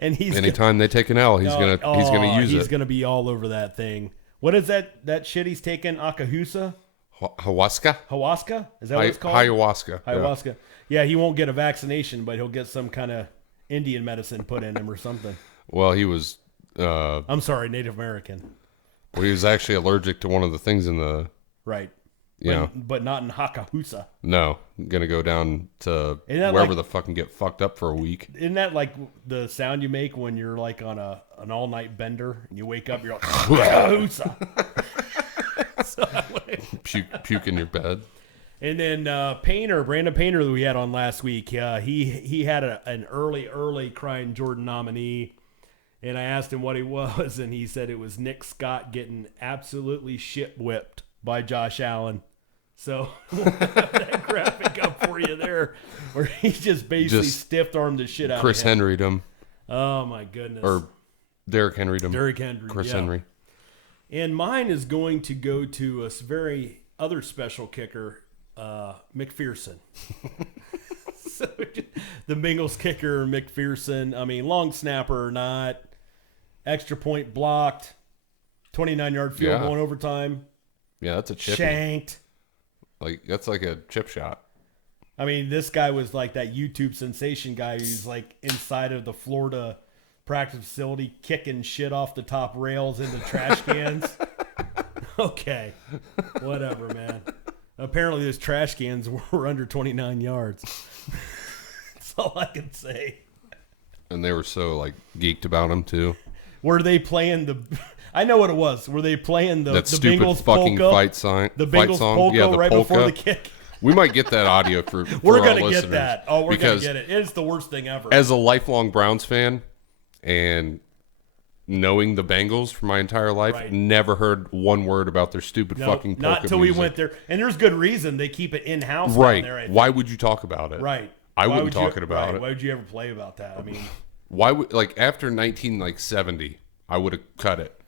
And anytime they take an L, he's gonna use it. He's gonna be all over that thing. What is that shit he's taking? Akahusa? Ayahuasca? Ayahuasca? Is that what it's called? Ayahuasca. Ayahuasca. Yeah, he won't get a vaccination, but he'll get some kind of Indian medicine put in him or something. Well, he was. I'm sorry, Native American. Well, he was actually allergic to one of the things in the. Right. Yeah. But not in Hakahusa. No, I'm gonna go down to Isn't wherever that the fuck and get fucked up for a week. Isn't that like the sound you make when you're like on an all night bender and you wake up? You're like Hakahusa. Puke in your bed. And then Brandon Painter, that we had on last week, he had an early crying Jordan nominee, and I asked him what he was, and he said it was Nick Scott getting absolutely shit whipped by Josh Allen. So we'll have that graphic up for you there, where he just basically stiff armed the shit out Chris of him. Henry'd him. Oh my goodness. Or Derrick Henry'd him. Derrick Henry. Chris yeah. Henry. And mine is going to go to a very other special kicker, McPherson. So the Bengals kicker, McPherson. I mean, long snapper or not, extra point blocked, 29-yard field goal in overtime. Yeah, that's a chip. Shanked. Like that's like a chip shot. I mean, this guy was like that YouTube sensation guy who's like inside of the Florida practice facility kicking shit off the top rails into trash cans. Okay, whatever, man. Apparently, those trash cans were under 29 yards. That's all I can say. And they were so like geeked about him too. Were they playing the? I know what it was. Were they playing the stupid Bengals fucking polka? fight song? The fight Bengals song? polka Yeah, the right polka. before the kick. We might get that audio for We're our gonna listeners, get that. Oh, we're gonna because get it. It's the worst thing ever. as a lifelong Browns fan and knowing the Bengals for my entire life, Right. never heard one word about their stupid fucking polka not till we music. went there. And there's good reason they keep it in house. Right? There, I think. Why would you talk about it? Right. I Why wouldn't would talk you, about right. it. Why would you ever play about that? I mean, Why would like after 1970? I would have cut it.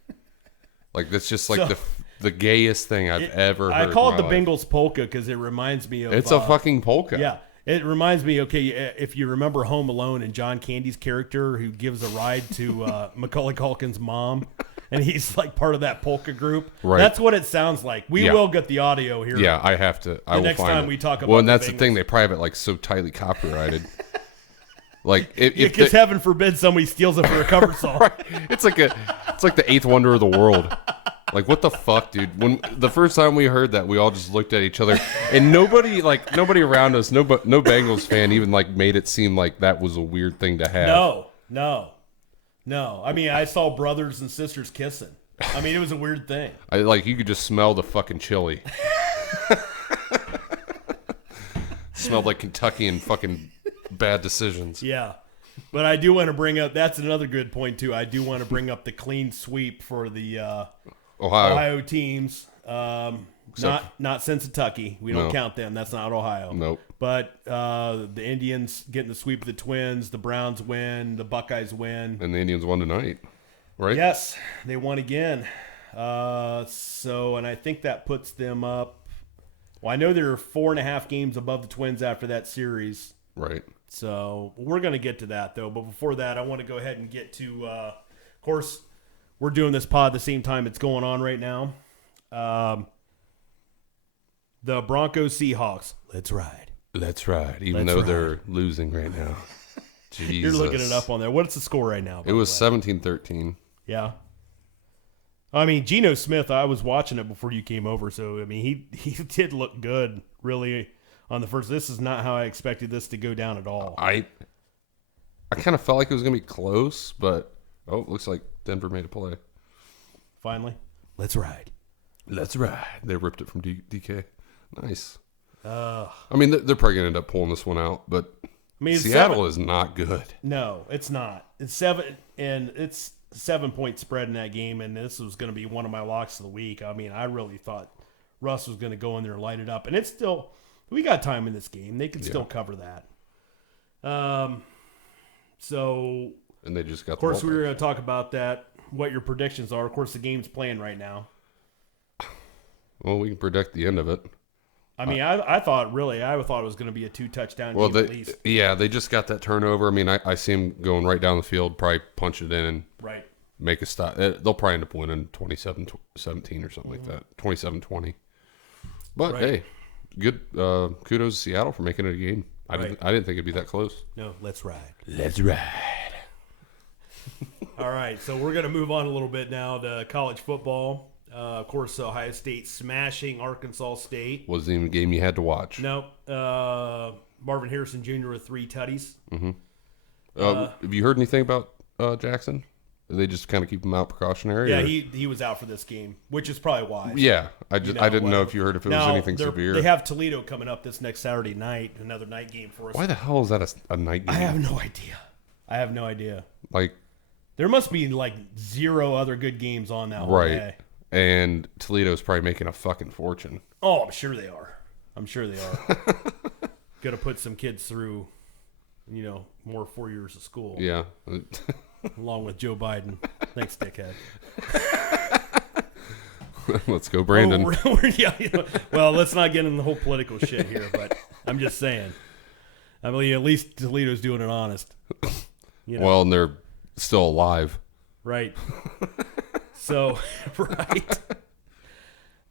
Like that's just like So- the gayest thing I've ever heard. I call it in the my life. Bengals polka because it reminds me of. It's a fucking polka. Yeah, it reminds me. Okay, if you remember Home Alone and John Candy's character who gives a ride to Macaulay Culkin's mom, and he's like part of that polka group. Right. That's what it sounds like. We Yeah. will get the audio here. Yeah, I have to. I will next find time it. we talk Well, about and the that's the thing. Bengals. They probably have it like so tightly copyrighted. Like if Because the- heaven forbid somebody steals it for a cover song. it's like the eighth wonder of the world. Like what the fuck, dude? When the first time we heard that, we all just looked at each other, and nobody around us, no Bengals fan even like made it seem like that was a weird thing to have. No. I mean, I saw brothers and sisters kissing. I mean, it was a weird thing. Like you could just smell the fucking chili. Smelled like Kentucky and fucking bad decisions. Yeah. But I do want to bring up, that's another good point, too. I do want to bring up the clean sweep for the Ohio teams. Not Kentucky. We don't count them. That's not Ohio. Nope. But the Indians getting the sweep of the Twins. The Browns win. The Buckeyes win. And the Indians won tonight, right? Yes, they won again. And I think that puts them up. Well, I know they're 4.5 games above the Twins after that series. Right. So we're going to get to that, though. But before that, I want to go ahead and get to, of course, we're doing this pod the same time it's going on right now. The Broncos Seahawks. Let's ride. That's right. Even Let's though ride. they're losing right now. Jesus. You're looking it up on there. What's the score right now? It was 17-13. Yeah. I mean, Geno Smith, I was watching it before you came over, so, I mean, he did look good, really, on the first. This is not how I expected this to go down at all. I kind of felt like it was going to be close, but, it looks like Denver made a play. Finally. Let's ride. Let's ride. They ripped it from DK. Nice. I mean, they're probably going to end up pulling this one out, but it's Seattle is not good. No, it's not. It's 7-point spread in that game, and this was going to be one of my locks of the week. I mean, I really thought Russ was going to go in there and light it up, and it's still, we got time in this game. They can still cover that. So, And they just got of course, we were going to talk about that, what your predictions are. Of course, the game's playing right now. Well, we can predict the end of it. I mean, I thought it was going to be a 2-touchdown game at least. They just got that turnover. I mean, I see them going right down the field, probably punch it in and Right. make a stop. They'll probably end up winning 27-17 or something like that. 27-20. But Right. hey, good kudos to Seattle for making it a game. I didn't think it'd be that close. No, let's ride. Let's ride. All right, so we're going to move on a little bit now to college football. Of course, Ohio State smashing Arkansas State. Wasn't even a game you had to watch. No, Marvin Harrison Jr. with 3 tutties. Have you heard anything about Jackson? They just kind of keep him out precautionary? Yeah, or? he was out for this game, which is probably wise. Yeah, I didn't know if you heard if it was Now, anything severe. They have Toledo coming up this next Saturday night, another night game for us. Why the hell is that a night game? I have no idea. Like, There must be like 0 other good games on that whole right. day. And Toledo's probably making a fucking fortune. Oh, I'm sure they are. Got to put some kids through, more 4 years of school. Yeah. Along with Joe Biden. Thanks, dickhead. Let's go, Brandon. Well, let's not get into the whole political shit here, but I'm just saying. I mean, at least Toledo's doing it honest. Well, and they're still alive. Right. So, right.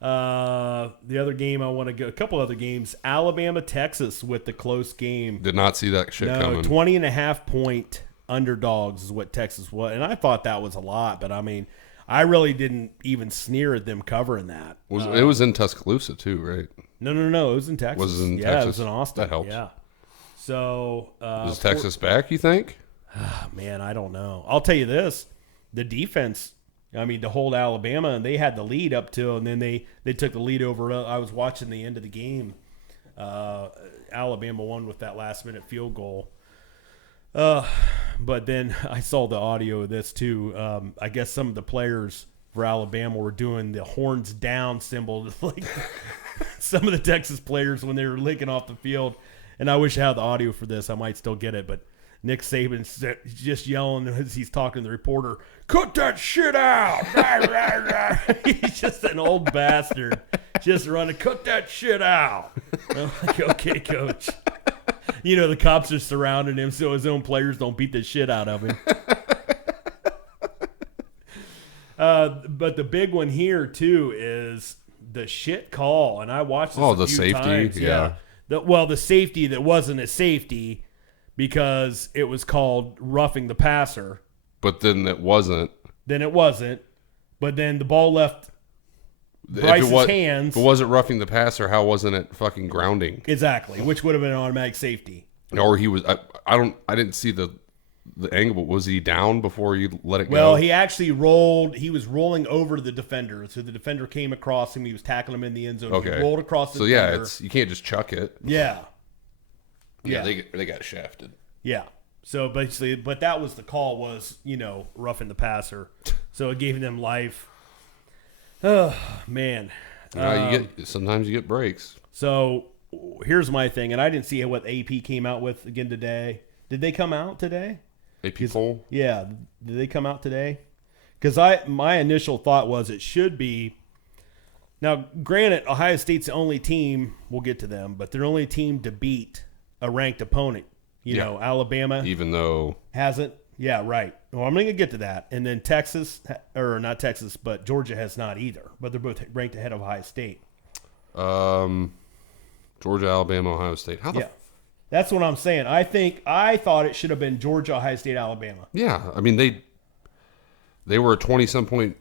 The other game I want to go, a couple other games. Alabama, Texas with the close game. Did not see that shit coming. 20.5 point underdogs is what Texas was. And I thought that was a lot, but I mean, I really didn't even sneer at them covering that. It was in Tuscaloosa too, right? No. It was in Texas. Was it in Texas? It was in Austin. That helps. Yeah. So. Is Texas back, you think? Man, I don't know. I'll tell you this. The defense, I mean, to hold Alabama, and they had the lead up till, and then they took the lead over. I was watching the end of the game. Alabama won with that last-minute field goal. But then I saw the audio of this, too. I guess some of the players for Alabama were doing the horns down symbol, like some of the Texas players when they were licking off the field. And I wish I had the audio for this. I might still get it, but Nick Saban's just yelling as he's talking to the reporter, "Cut that shit out!" He's just an old bastard, just running, "Cut that shit out!" I'm like, okay, coach. The cops are surrounding him so his own players don't beat the shit out of him. But the big one here, too, is the shit call. And I watched this the few safety, times. yeah. The safety that wasn't a safety because it was called roughing the passer. But then it wasn't. But then the ball left Bryce's hands. If it wasn't roughing the passer, how wasn't it fucking grounding? Exactly, which would have been an automatic safety. Or he was. I didn't see the angle. But was he down before you let it go? Well, he actually rolled. He was rolling over the defender, so the defender came across him. He was tackling him in the end zone. Okay. He rolled across the yeah, defender. you can't just chuck it. Yeah. They got shafted. Yeah. So basically, but that was the call was, roughing the passer. So it gave them life. Oh, man. Sometimes you get breaks. So here's my thing, and I didn't see what AP came out with again today. Did they come out today? AP poll? Yeah. Did they come out today? Because my initial thought was it should be. Now, granted, Ohio State's the only team, we'll get to them, but they're the only team to beat a ranked opponent. Alabama. Even though. Hasn't? Yeah, right. Well, I'm going to get to that. And then Texas, or not Texas, but Georgia has not either. But they're both ranked ahead of Ohio State. Georgia, Alabama, Ohio State. That's what I'm saying. I thought it should have been Georgia, Ohio State, Alabama. Yeah, I mean they were a 20-some point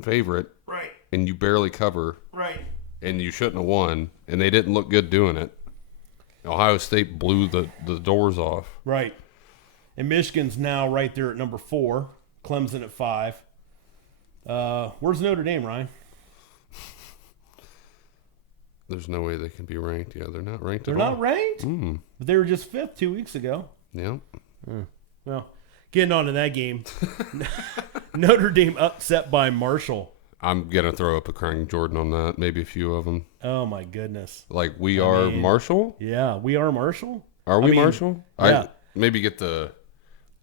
favorite, Right. and you barely cover, Right. and you shouldn't have won, and they didn't look good doing it. Ohio State blew the doors off. Right. And Michigan's now right there at number 4. Clemson at 5. Where's Notre Dame, Ryan? There's no way they can be ranked. Yeah, they're not ranked They're at all. not ranked? But they were just 5th 2 weeks ago. Yeah. Well, getting on to that game. Notre Dame upset by Marshall. I'm going to throw up a crying Jordan on that. Maybe a few of them. Oh, my goodness. Like, we are Marshall? Yeah, we are Marshall. Are we Marshall? Yeah. Maybe get the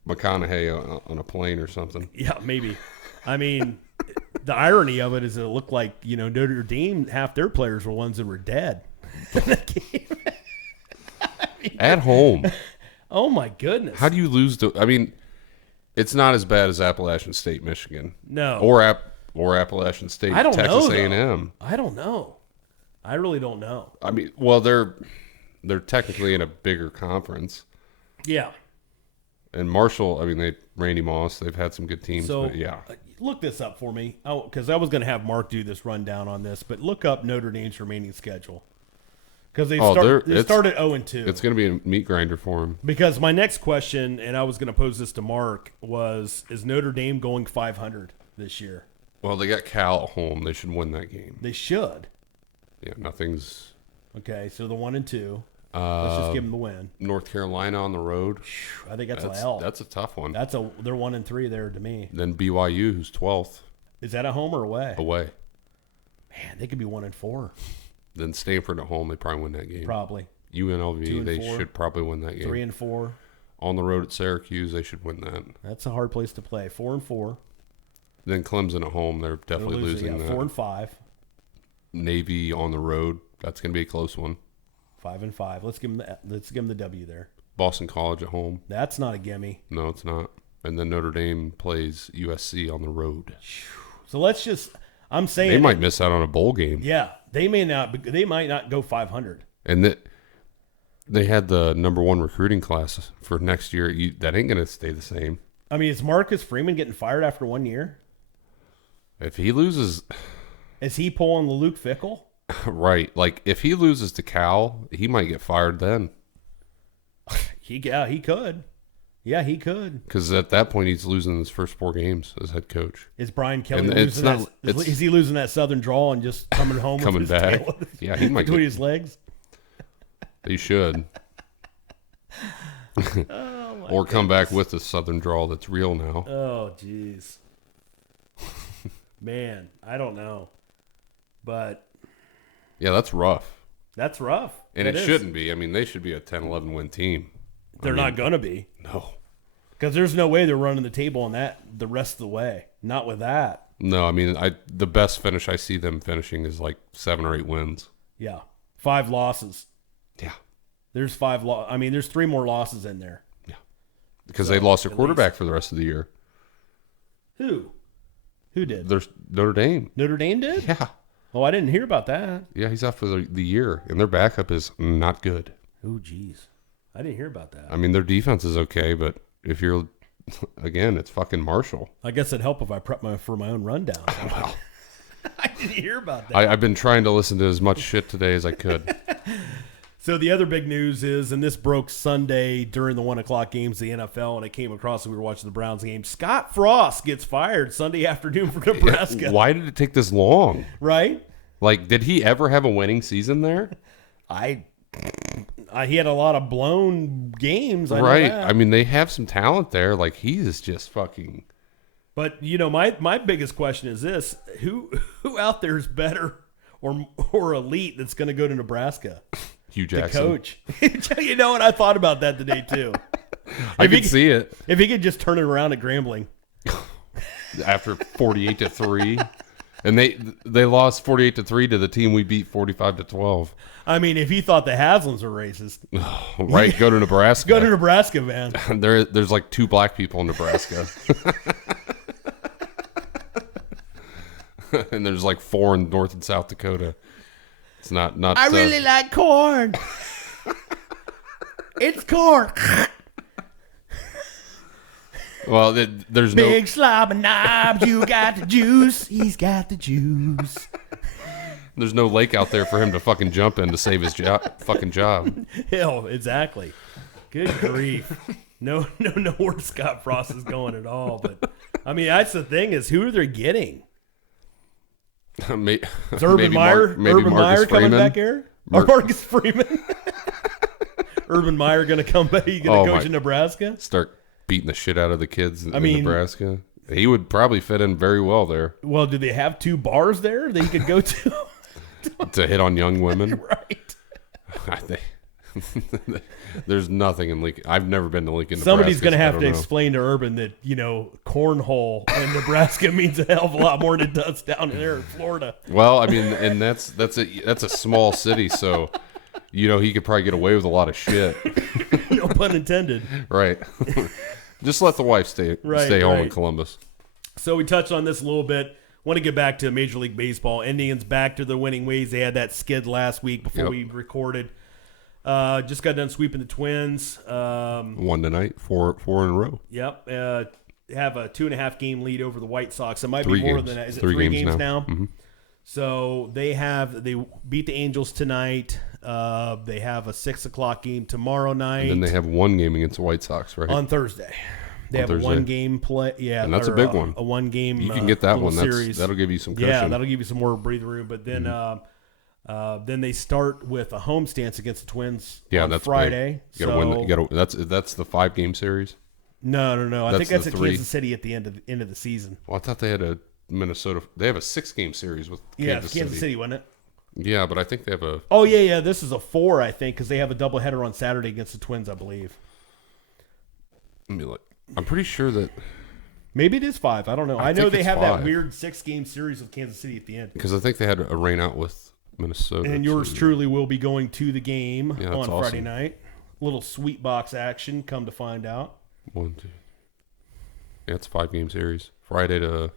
McConaughey on a plane or something. Yeah, maybe. I mean, the irony of it is it looked like, Notre Dame, half their players were ones that were dead in that game. At home. Oh, my goodness. How do you lose I mean, it's not as bad as Appalachian State, Michigan. No. Or Appalachian State, I don't Texas know, A&M. I don't know. I really don't know. I mean, well, they're technically in a bigger conference. Yeah. And Marshall, I mean, Randy Moss, they've had some good teams. So but yeah, look this up for me, because I was going to have Mark do this rundown on this, but look up Notre Dame's remaining schedule. Because they started 0-2. It's going to be a meat grinder for them. Because my next question, and I was going to pose this to Mark, is Notre Dame going 500 this year? Well, they got Cal at home. They should win that game. They should. Yeah, nothing's... Okay, so the 1-2. Let's just give them the win. North Carolina on the road. I think that's an L. That's a tough one. They're 1-3 there to me. Then BYU, who's 12th. Is that a home or away? Away. Man, they could be 1-4. Then Stanford at home, they probably win that game. Probably. UNLV, they should probably win that game. 3-4. On the road at Syracuse, they should win that. That's a hard place to play. 4-4. Then Clemson at home, they're definitely losing that. 4-5. Navy on the road, that's going to be a close one. 5-5. Let's give them the W there. Boston College at home. That's not a gimme. No, it's not. And then Notre Dame plays USC on the road. So let's just. I'm saying they might miss out on a bowl game. Yeah, they may not. They might not go 500. And they had the number 1 recruiting class for next year. That ain't going to stay the same. I mean, is Marcus Freeman getting fired after 1 year? If he loses, is he pulling the Luke Fickle? Right. Like if he loses to Cal, he might get fired then. He could. Yeah, he could. Because at that point, he's losing his first 4 games as head coach. Is Brian Kelly And losing that? Is he losing that Southern drawl and just coming home coming with his back? tail Yeah, he might between his legs. He should. Or come back with a Southern drawl that's real now. Oh, jeez. Man, I don't know. But yeah, that's rough. That's rough. And it shouldn't be. I mean, they should be a 10-11 win team. They're not going to be. No. Because there's no way they're running the table on that the rest of the way. Not with that. No, I mean, the best finish I see them finishing is like 7 or 8 wins. Yeah. 5 losses. Yeah. There's 5 I mean, there's 3 more losses in there. Yeah. Because they lost their quarterback for the rest of the year. Who? Who did? There's Notre Dame. Notre Dame did? Yeah. Oh, I didn't hear about that. Yeah, he's out for the year, and their backup is not good. Oh, geez. I didn't hear about that. I mean, their defense is okay, but if you're, again, it's fucking Marshall. I guess it'd help if I prep for my own rundown. Well, I didn't hear about that. I've been trying to listen to as much shit today as I could. So the other big news is, and this broke Sunday during the 1 o'clock games of the NFL, and it came across when we were watching the Browns game. Scott Frost gets fired Sunday afternoon for Nebraska. Why did it take this long? Right? Like, did he ever have a winning season there? He had a lot of blown games. Right. I mean, they have some talent there. Like, he is just fucking. But, you know, my biggest question is this. Who out there is better or elite that's going to go to Nebraska? Hugh Jackson. The coach. You know what? I thought about that today, too. I could see it. If he could just turn it around at Grambling. After 48-3. And they lost 48-3 to the team we beat 45-12. I mean, if he thought the Haslams were racist. Right, go to Nebraska. Go to Nebraska, man. There's like 2 black people in Nebraska. And there's like 4 in North and South Dakota. It's not. I really like corn. It's corn. Well, there's no big slob and knobs. You got the juice. He's got the juice. There's no lake out there for him to fucking jump in to save his fucking job. Hell, exactly. Good grief. No where Scott Frost is going at all. But I mean, that's the thing is, who are they getting? Is Urban Meyer coming back here? Marcus Freeman. Urban Meyer going to come back? You going to coach in Nebraska? Start beating the shit out of the kids in Nebraska. He would probably fit in very well there. Well, do they have 2 bars there that he could go to? To hit on young women? Right. There's nothing in Lincoln. I've never been to Lincoln, Somebody's Nebraska. going to have to explain to Urban that, you know, cornhole in Nebraska means a hell of a lot more than it does down there in Florida. Well, I mean, and that's a small city, so, you know, he could probably get away with a lot of shit. No pun intended. Right. Just let the wife stay home in Columbus. So we touched on this a little bit. want to get back to Major League Baseball. Indians back to their winning ways. They had that skid last week before we recorded. Just got done sweeping the Twins. Won tonight, four in a row. Yep. Have a 2.5 game lead over the White Sox. It might Three be more games. than that. Is it 3 games now? Mm-hmm. So they beat the Angels tonight. They have a 6:00 game tomorrow night. And then they have one game against the White Sox, right? On Thursday. They have Thursday. a 1-game play. Yeah, And that's a big one. A 1-game. You can get that one. Series. That'll give you some cushion. Yeah, that'll give you some more breathing room. But then, then they start with a home stance against the Twins. On that's Friday. Big. You gotta win. That's the 5-game series. No. I think that's at 3. Kansas City at the end of the season. Well, I thought they had a Minnesota. They have a 6-game series with Kansas City. Kansas City, wasn't it? Yeah, but I think they have a. Oh yeah. This is a 4, I think, because they have a doubleheader on Saturday against the Twins, I believe. Let me look. I'm pretty sure that Maybe it is 5. I don't know. I know think they it's have 5. that weird 6-game series with Kansas City at the end. because I think they had a rain out with Minnesota. And yours too. truly will be going to the game Yeah, on that's Friday awesome. night. Little sweet box action, come to find out. 1, 2. Yeah, it's a 5-game series. Friday to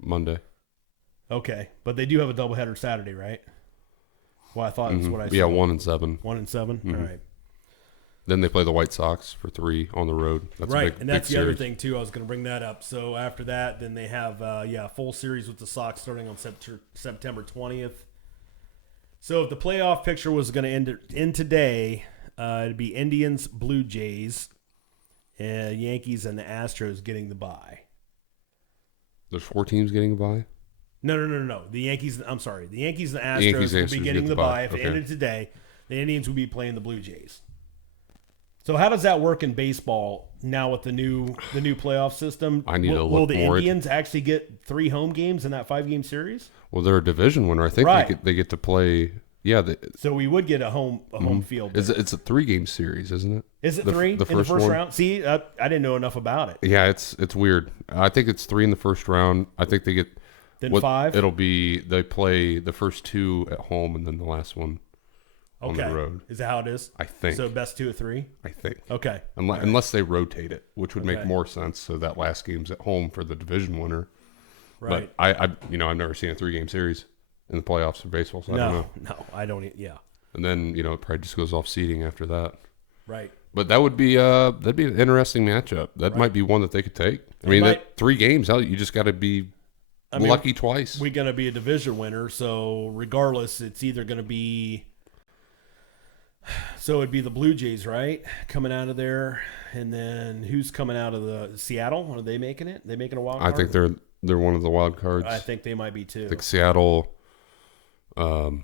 Monday. Okay, but they do have a doubleheader Saturday, right? Well, I thought that's what I said. Yeah, 1 and 7. 1 and 7. All right. Then they play the White Sox for 3 on the road. That's Right, a big, and that's big the other series. thing too. I was going to bring that up. So after that, then they have a full series with the Sox starting on September 20th. So if the playoff picture was going to end today, it'd be Indians, Blue Jays, Yankees, and the Astros getting the bye. There's 4 teams getting a bye. No. The Yankees. I'm sorry. The Yankees and the Astros Yankees, will Astros be get getting the the bye. bye. If Okay. it ended today, the Indians would be playing the Blue Jays. So how does that work in baseball now with the new playoff system? I need to Will look the more. Indians actually get 3 home games in that 5-game series? Well, they're a division winner. I think Right. they get to play. Yeah, So we would get a home field. it's a 3-game series, isn't it? Is it the 3 the in the first one? round? See, I didn't know enough about it. Yeah, it's weird. I think it's 3 in the first round. I think they get Then 5? It'll be they play the first 2 at home and then the last one on the road. Is that how it is? I think. So best 2 of 3? I think. Okay. Unless they rotate it, which would make Okay. more sense. So that last game's at home for the division winner. Right. But I've never seen a 3-game series in the playoffs for baseball, so I don't know. No, I don't. Yeah. And then it probably just goes off seeding after that. Right. But that would be that'd be an interesting matchup. That might be one that they could take. I mean, that 3 games, you just got to be lucky twice. We're going to be a division winner, so regardless, it's either going to be. So it'd be the Blue Jays, right, coming out of there, and then who's coming out of the Seattle? Are they making it? They making a wild card? I think they're one of the wild cards. I think they might be too. I think Seattle. Tampa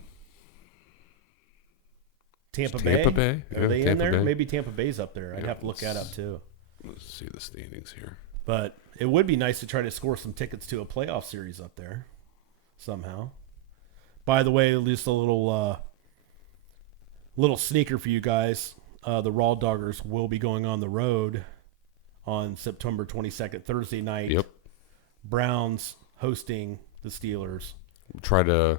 Tampa Bay. Bay? Are Yeah, they in Tampa there? Bay. Maybe Tampa Bay's up there. I'd have to look that up too. Let's see the standings here. But it would be nice to try to score some tickets to a playoff series up there somehow. By the way, just a little sneaker for you guys. The Raw Doggers will be going on the road on September 22nd, Thursday night. Yep. Browns hosting the Steelers. Try to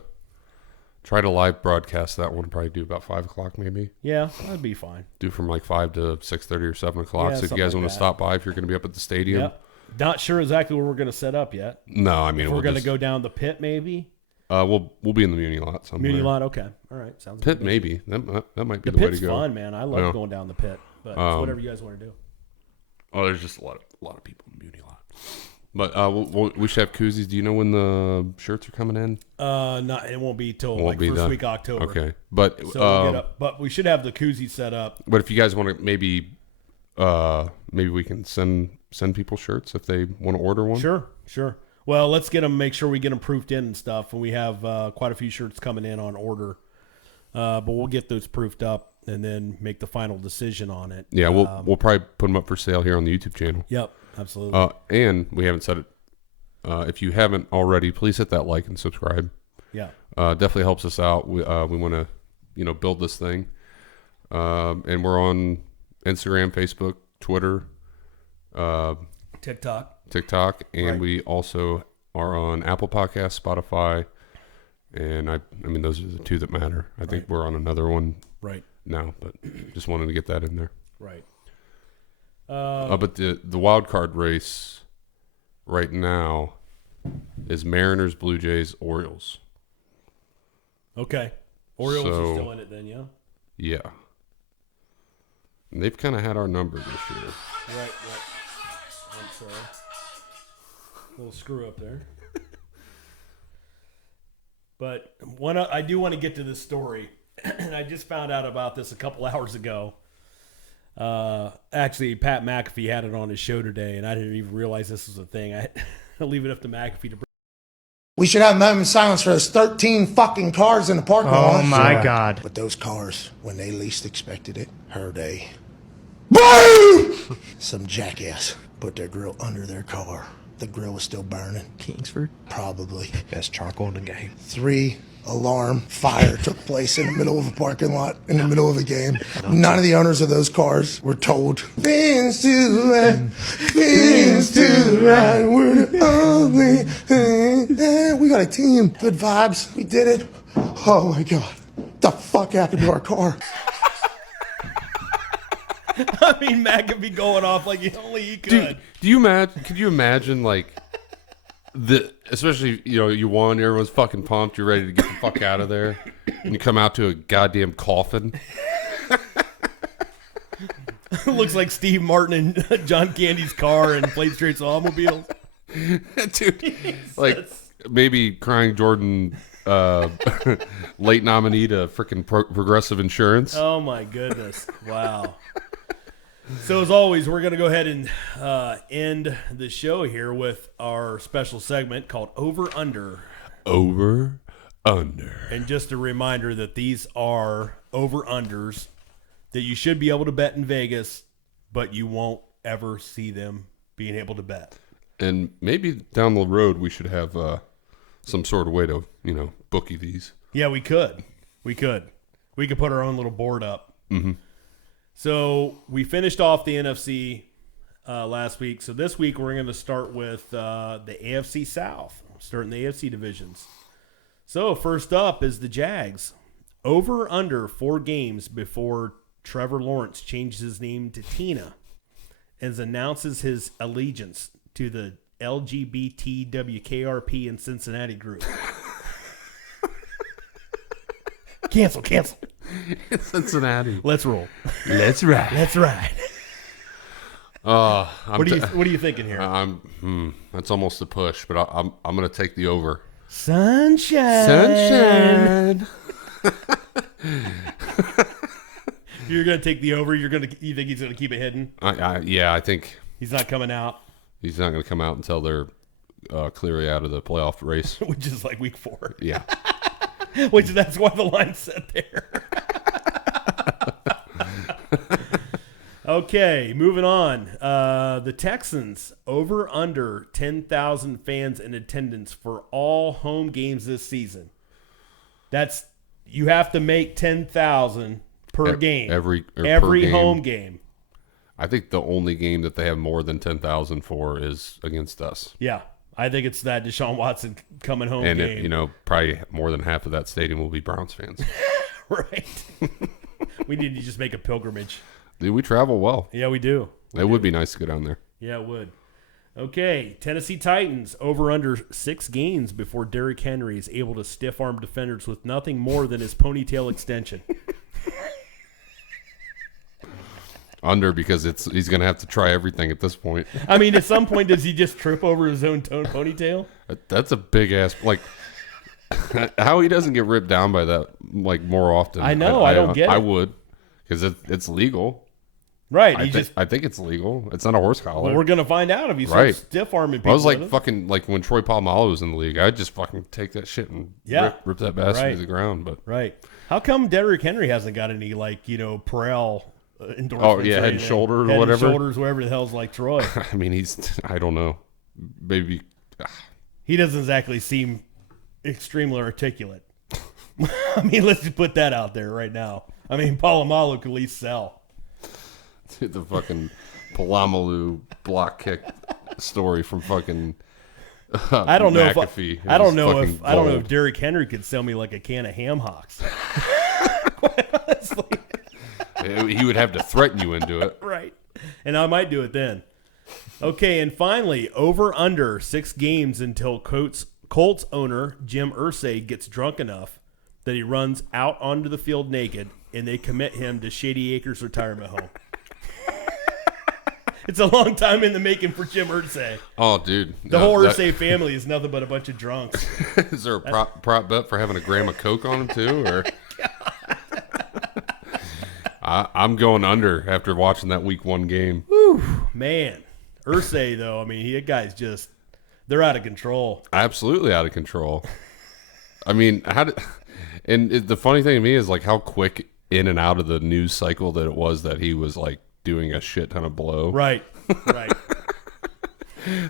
live broadcast that one. Probably do about 5:00 maybe. Yeah, that'd be fine. Do from like 5 to 6:30 or 7:00. Yeah, So if you something guys like want that. to stop by, if you're going to be up at the stadium. Yep. Not sure exactly where we're going to set up yet. No, I mean If we'll we're going to just- go down the pit, maybe. We'll be in the Muni lot somewhere. Muni lot, okay. All right, sounds Pit good. maybe that might be The the, way to pit's go. fun, man. I love Yeah. going down the pit, but it's whatever you guys want to do. Oh, there's just a lot of people in the Muni lot. But we should have koozies. Do you know when the shirts are coming in? Not it won't be till Won't like be first done. week October. Okay, but So we'll get up, but we should have the koozie set up. but if you guys want to maybe we can send people shirts if they want to order one. Sure. Well, let's get them. Make sure we get them proofed in and stuff. And we have quite a few shirts coming in on order, but we'll get those proofed up and then make the final decision on it. Yeah, we'll probably put them up for sale here on the YouTube channel. Yep, absolutely. And we haven't said it. If you haven't already, please hit that like and subscribe. Yeah. Definitely helps us out. We want to build this thing. And we're on Instagram, Facebook, Twitter, TikTok, and Right. we also are on Apple Podcasts, Spotify, and I mean those are the 2 that matter. I think we're on another one Right. now, but just wanted to get that in there. Right. But the wild card race right now, is Mariners, Blue Jays, Orioles. Okay. Orioles are So- still in it then, yeah? Yeah. And they've kind of had our number this year. Right. I'm sorry. Little screw up there. But I do want to get to this story, and I just found out about this a couple hours ago. Actually, Pat McAfee had it on his show today, and I didn't even realize this was a thing. I'll leave it up to McAfee to bring. We should have a moment of silence for those 13 fucking cars in the parking lot. Oh my God. But those cars, when they least expected it, heard a boom! Some jackass put their grill under their car. The grill was still burning. Kingsford? Probably. Best charcoal in the game. 3-alarm fire took place in the middle of a parking lot, in the middle of a game. None of the owners of those cars were told, fins to the right, fins to the right, we're the only thing. We got a team. Good vibes. We did it. Oh my God. What the fuck happened to our car? I mean, McAfee going off like only he could. Could you imagine like especially you won, everyone's fucking pumped, you're ready to get the fuck out of there, and you come out to a goddamn coffin. Looks like Steve Martin and John Candy's car and Plate Straight's automobiles. Dude, like maybe crying Jordan late nominee to freaking Progressive Insurance. Oh my goodness. Wow. So as always, we're going to go ahead and end the show here with our special segment called Over Under. Over Under. And just a reminder that these are over unders that you should be able to bet in Vegas, but you won't ever see them being able to bet. And maybe down the road we should have some sort of way to, bookie these. Yeah, we could. We could put our own little board up. Mm-hmm. So we finished off the NFC last week. So this week we're going to start with the AFC South, starting the AFC divisions. So first up is the Jags. Over under 4 games before Trevor Lawrence changes his name to Tina and announces his allegiance to the LGBTWKRP in Cincinnati group. Cancel. Cincinnati. Let's roll. Let's ride. Let's ride. What are you thinking here? That's almost a push, but I'm going to take the over. Sunshine. You're going to take the over. You think he's going to keep it hidden? Yeah, I think He's not coming out, he's not going to come out until they're clearly out of the playoff race. which is like week 4. Yeah. That's why the line's set there. Okay, moving on. The Texans over under 10,000 fans in attendance for all home games this season. You have to make 10,000 per game. Every Every per home game. I think the only game that they have more than 10,000 for is against us. Yeah, I think it's that Deshaun Watson coming home And game. probably more than half of that stadium will be Browns fans. Right. We need to just make a pilgrimage. Dude, we travel well. Yeah, we do. It would be nice to go down there. Yeah, it would. Okay, Tennessee Titans over under 6 games before Derrick Henry is able to stiff arm defenders with nothing more than his ponytail extension. Under, because he's going to have to try everything at this point. I mean, at some point, does he just trip over his own ponytail? That's a big ass, like, how he doesn't get ripped down by that, like, more often. I know, I don't get it. I would, because it's legal. Right. I think it's legal. It's not a horse collar. Well, we're going to find out if he's Right. stiff arming people. I was like with it. fucking, like when Troy Polamalu was in the league, I'd just fucking take that shit and rip that bastard Right. to the ground. But Right. How come Derrick Henry hasn't got any, like, Perel endorsements? Oh, yeah, or Head and anything? Shoulders or Head whatever. And Shoulders, whatever the hell's like Troy. I mean, I don't know. Maybe. He doesn't exactly seem extremely articulate. I mean, let's just put that out there right now. I mean, Polamalu could at least sell. The fucking Polamalu block kick story from fucking I don't know McAfee. I don't know fucking if gold. Derrick Henry could sell me like a can of ham hocks. Quite honestly. He would have to threaten you into it. Right. And I might do it then. Okay, and finally, over under 6 games until Colts owner Jim Irsay gets drunk enough that he runs out onto the field naked, and they commit him to Shady Acres Retirement Home. It's a long time in the making for Jim Irsay. Oh, dude. The whole Irsay family is nothing but a bunch of drunks. Is there a prop bet for having a gram of Coke on him, too? Or I'm going under after watching that week 1 game. Whew, man. Irsay, though, I mean, that guy's just, they're out of control. Absolutely out of control. I mean, the funny thing to me is like how quick in and out of the news cycle that it was that he was like doing a shit ton of blow. Right.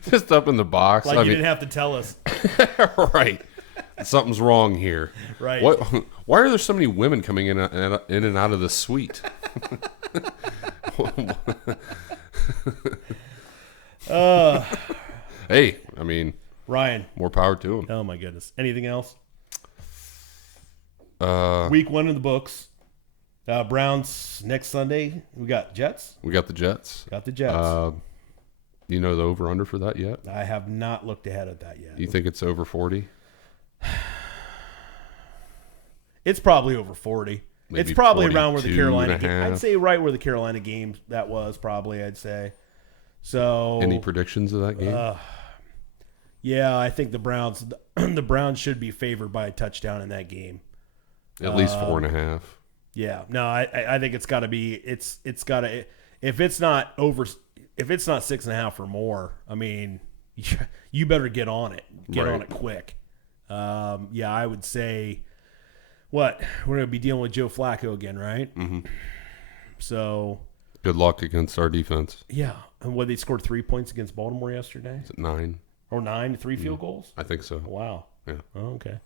Just up in the box. Like you didn't have to tell us. Right. Something's wrong here. Right. Why are there so many women coming in and out of the suite? Hey, I mean, Ryan. more power to him. Oh, my goodness. Anything else? Week 1 in the books. Browns next Sunday. We got Jets. We got the Jets. Got the Jets. You know the over-under for that yet? I have not looked ahead at that yet. You think it's over 40? It's probably over 40. Maybe it's probably around where the 42 Carolina and a game. half. I'd say right where the Carolina game that was probably, I'd say. So Any predictions of that game? yeah, I think the Browns should be favored by a touchdown in that game. At least 4.5. Yeah. No, I think it's got to be it's got to if it's not 6.5 or more, I mean, you better get on it. Get on it quick. Yeah, I would say we're going to be dealing with Joe Flacco again, right? Mm-hmm. So good luck against our defense. yeah, and they scored 3 points against Baltimore yesterday. Is it 9? Or 9, 3 field goals? I think so. Wow. Yeah. Oh, okay.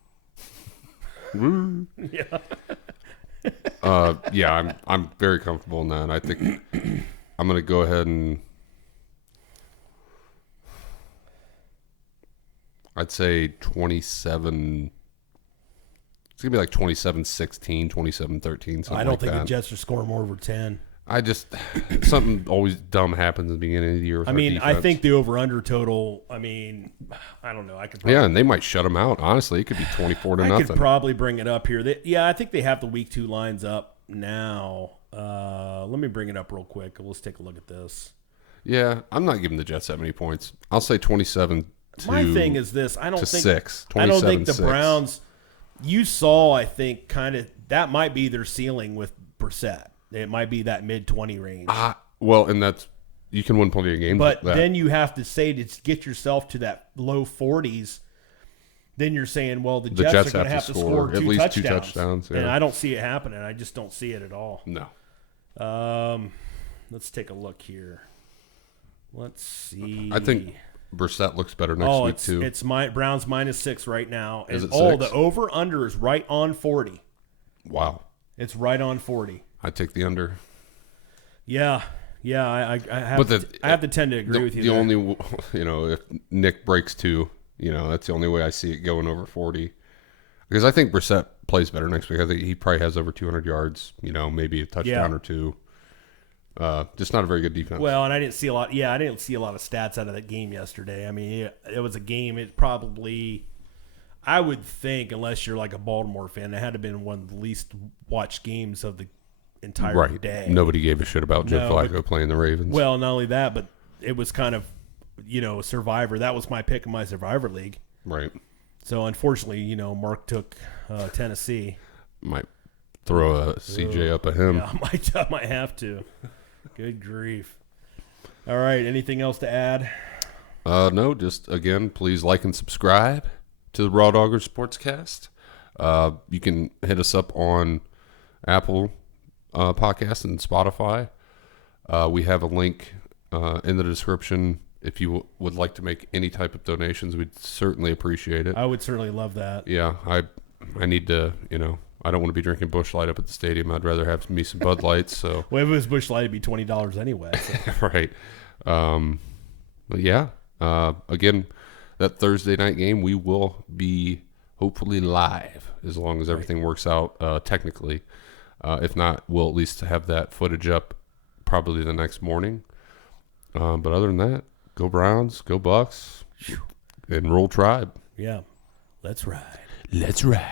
Yeah, I'm very comfortable in that. I think I'm going to go ahead and I'd say 27. It's going to be like 27-16, 27-13, something I don't like think that. the Jets are scoring more over 10. Something always dumb happens at the beginning of the year with I our mean, I defense. think the over-under total, I mean, I don't know. Yeah, and they might shut them out. Honestly, it could be 24 to I nothing. could probably bring it up here. I think they have the week 2 lines up now. Let me bring it up real quick. Let's take a look at this. Yeah, I'm not giving the Jets that many points. I'll say 27 to My thing is this. I don't think 6. I don't think the 27-6. Browns, you saw, I think, kind of, that might be their ceiling with Brissett. It might be that mid-20 range. Well, and that's you can win plenty of games. But with that. then you have to say to get yourself to that low 40s, then you're saying, well, the Jets are going to have to score at least 2 touchdowns. Yeah. And I don't see it happening. I just don't see it at all. No. Let's take a look here. Let's see. I think Brissett looks better next week too. It's Browns -6 right now. Is And it 6? the over-under is right on 40. Wow. It's right on 40. I take the under. Yeah. I have to tend to agree with you. The there. only, if Nick breaks 2, that's the only way I see it going over 40. Because I think Brissett plays better next week. I think he probably has over 200 yards. Maybe a touchdown or 2. Just not a very good defense. Well, and I didn't see a lot. Yeah, I didn't see a lot of stats out of that game yesterday. I mean, it was a game. It probably, I would think, unless you're like a Baltimore fan, it had to have been one of the least watched games of the entire day. Nobody gave a shit about Joe Flacco playing the Ravens. Well, not only that, but it was kind of, Survivor. That was my pick in my Survivor League. Right. So unfortunately, Mark took Tennessee. Might throw a CJ up at him. Yeah, I might have to. Good grief. All right. Anything else to add? No, just again, please like and subscribe to the Raw Dogger Sportscast. You can hit us up on Apple Podcasts and Spotify. We have a link in the description. If you would like to make any type of donations, we'd certainly appreciate it. I would certainly love that. Yeah, I need to, I don't want to be drinking Busch Light up at the stadium. I'd rather have me some Bud Lights. So well, if it was Busch Light, it'd be $20 anyway. So. Right. But yeah, again, that Thursday night game, we will be hopefully live as long as everything works out technically. If not, we'll at least have that footage up probably the next morning. But other than that, go Browns, go Bucks, and roll Tribe. Yeah. Let's ride. Let's ride.